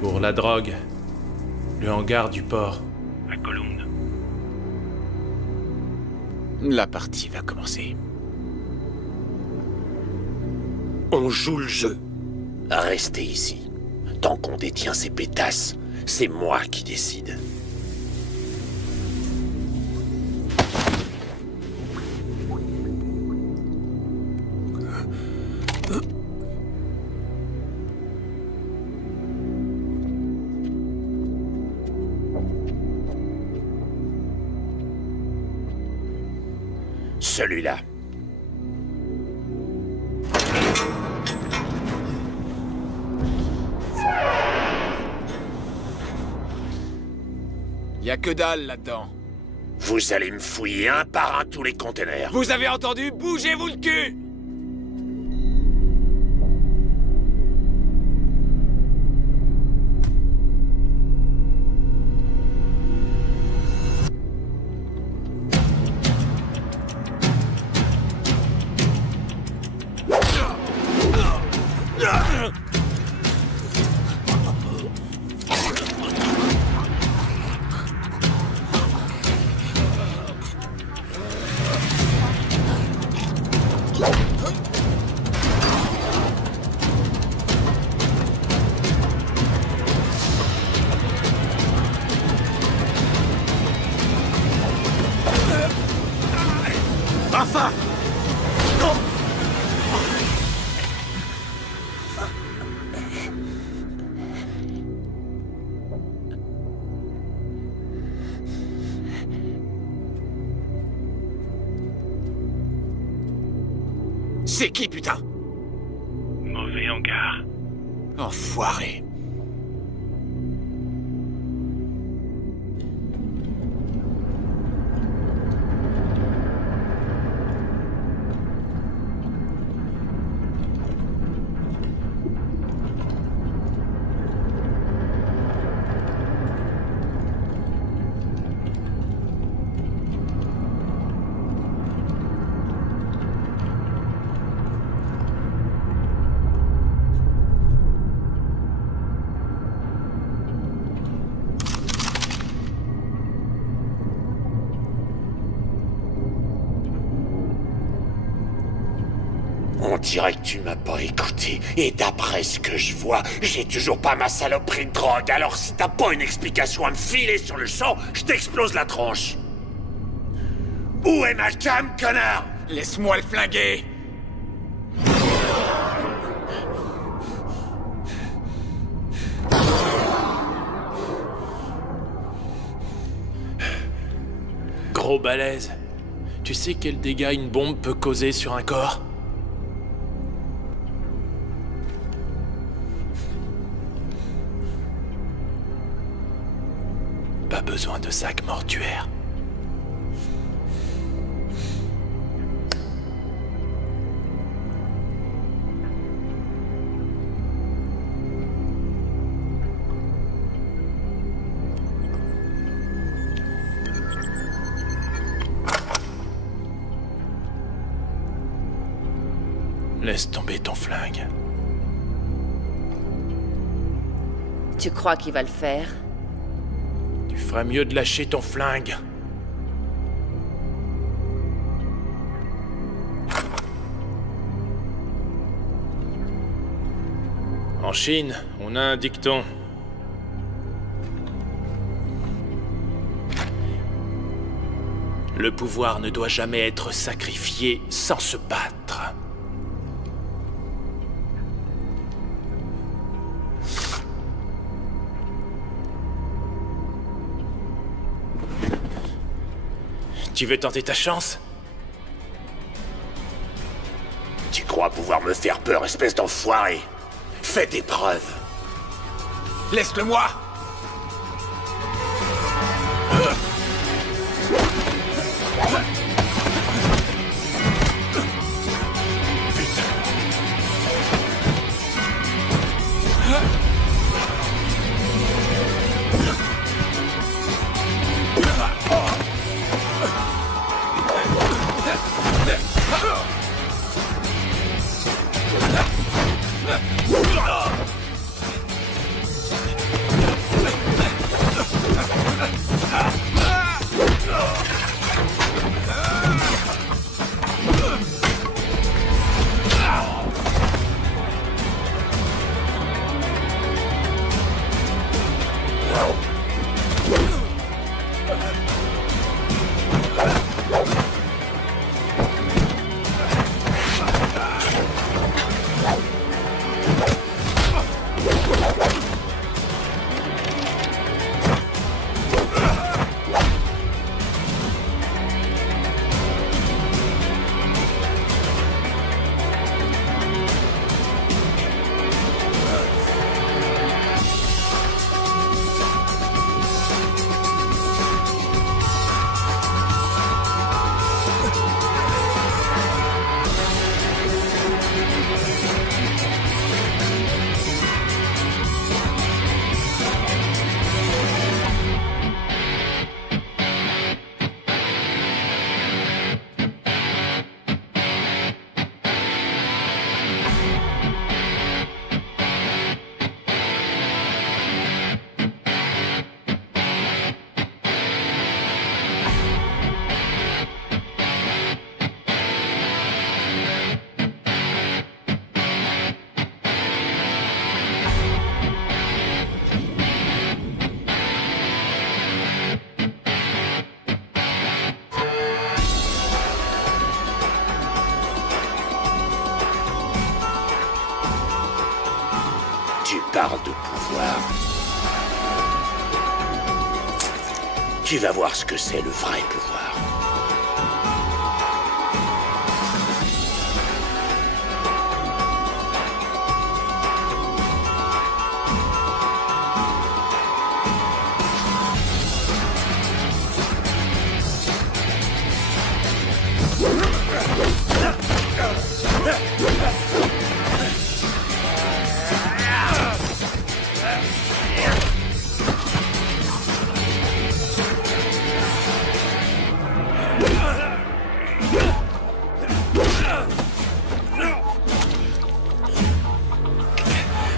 Pour la drogue, le hangar du port. À Colombes. La partie va commencer. On joue le jeu. Restez ici. Tant qu'on détient ces pétasses, c'est moi qui décide. Celui-là. Y a que dalle là-dedans. Vous allez me fouiller un par un tous les containers. Vous avez entendu? Bougez-vous le cul! Enfin! C'est qui, putain? Mauvais hangar. Enfoiré. On dirait que tu m'as pas écouté. Et d'après ce que je vois, j'ai toujours pas ma saloperie de drogue. Alors si t'as pas une explication à me filer sur le champ, je t'explose la tronche. Où est ma cam, connard? Laisse-moi le flinguer. trop balèze. Tu sais quel dégât une bombe peut causer sur un corps? Pas besoin de sac mortuaire. Laisse tomber ton flingue. Tu crois qu'il va le faire? Tu ferais mieux de lâcher ton flingue. En Chine, on a un dicton. Le pouvoir ne doit jamais être sacrifié sans se battre. Tu veux tenter ta chance? Tu crois pouvoir me faire peur, espèce d'enfoiré? Fais tes preuves. Laisse-le-moi! Tu parles de pouvoir. Tu vas voir ce que c'est le vrai pouvoir.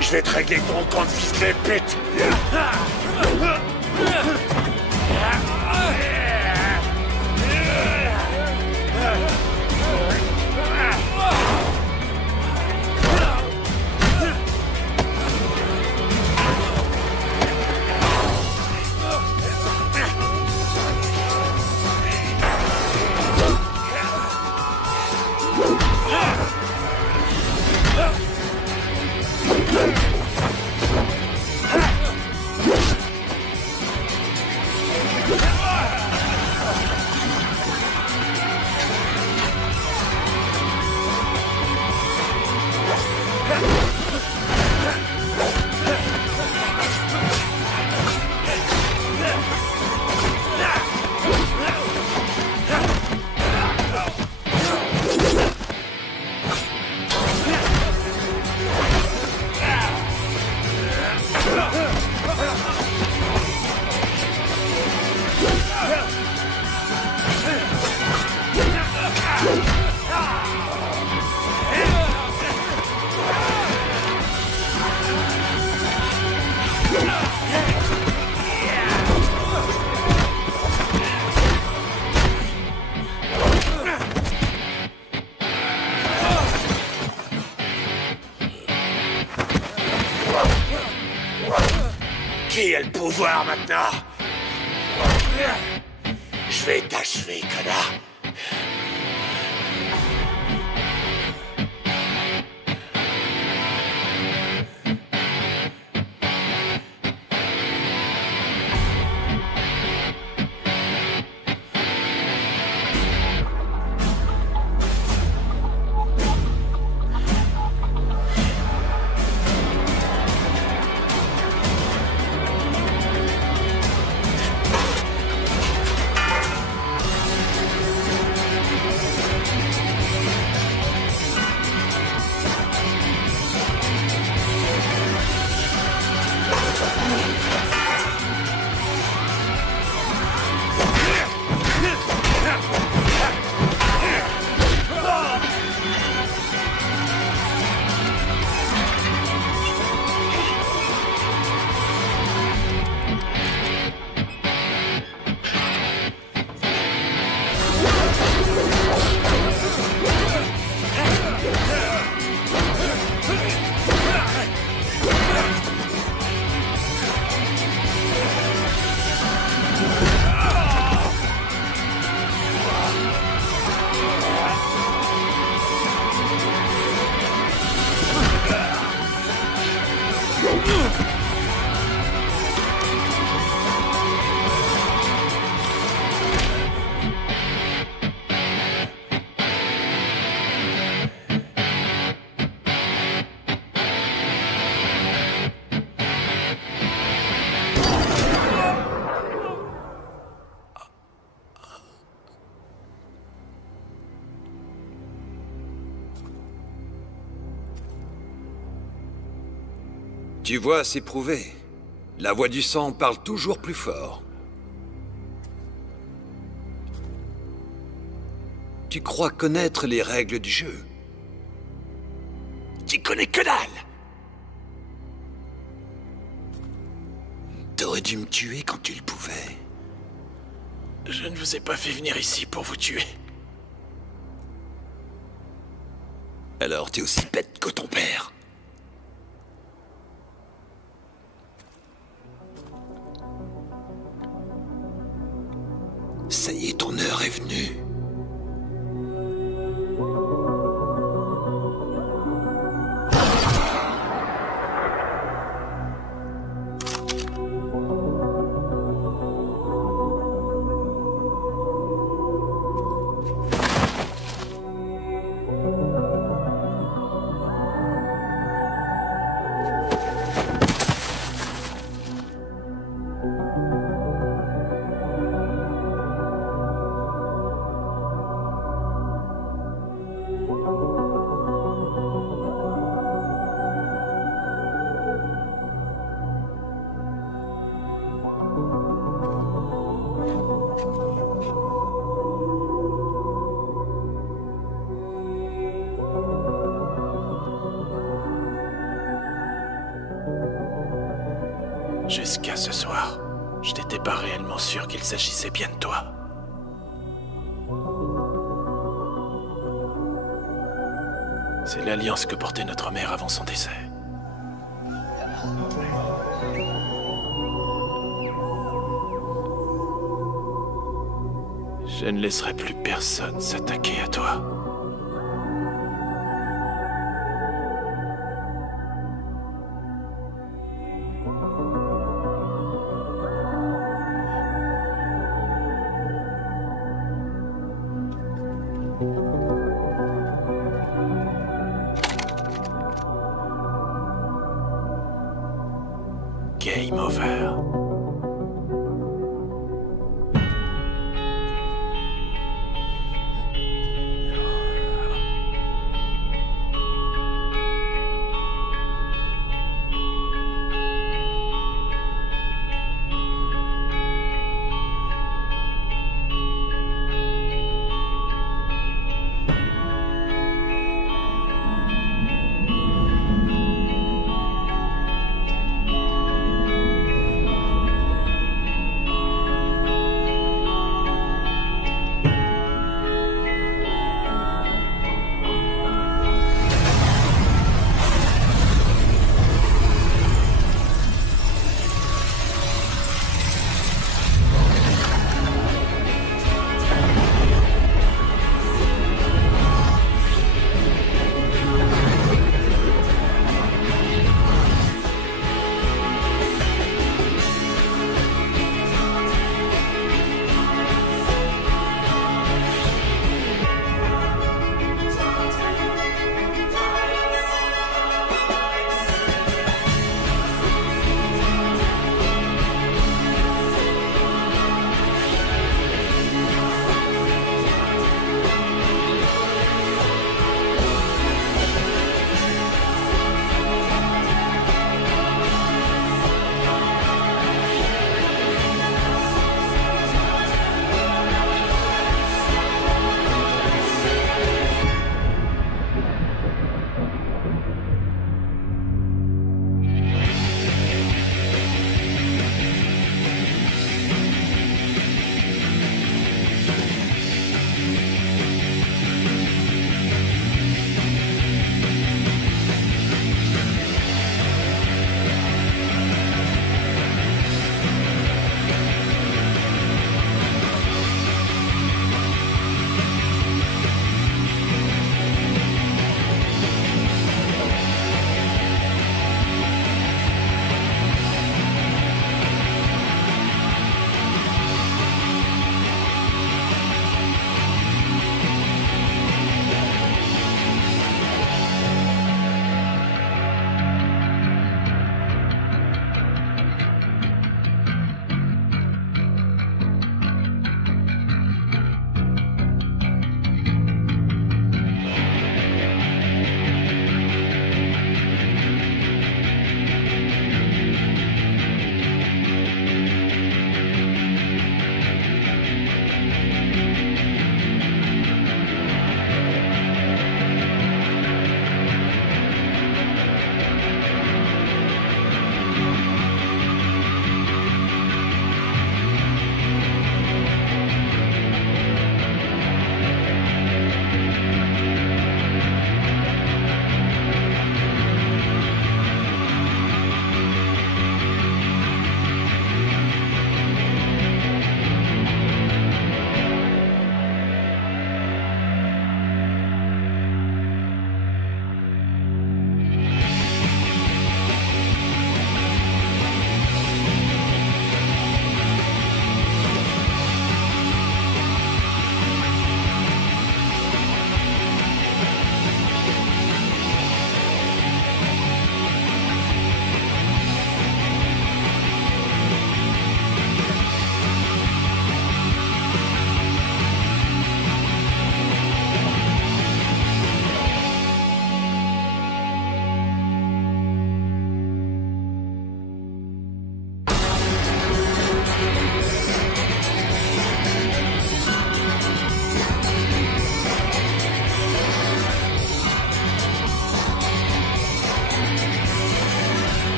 Je vais te régler ton compte, fils de pute. le pouvoir maintenant. Je vais t'achever, connard. Tu vois, c'est prouvé. La voix du sang parle toujours plus fort. Tu crois connaître les règles du jeu? Tu connais que dalle! T'aurais dû me tuer quand tu le pouvais. Je ne vous ai pas fait venir ici pour vous tuer. Alors t'es aussi bête que ton père. Ça y est, ton heure est venue. Jusqu'à ce soir, je n'étais pas réellement sûr qu'il s'agissait bien de toi. C'est l'alliance que portait notre mère avant son décès. Je ne laisserai plus personne s'attaquer à toi.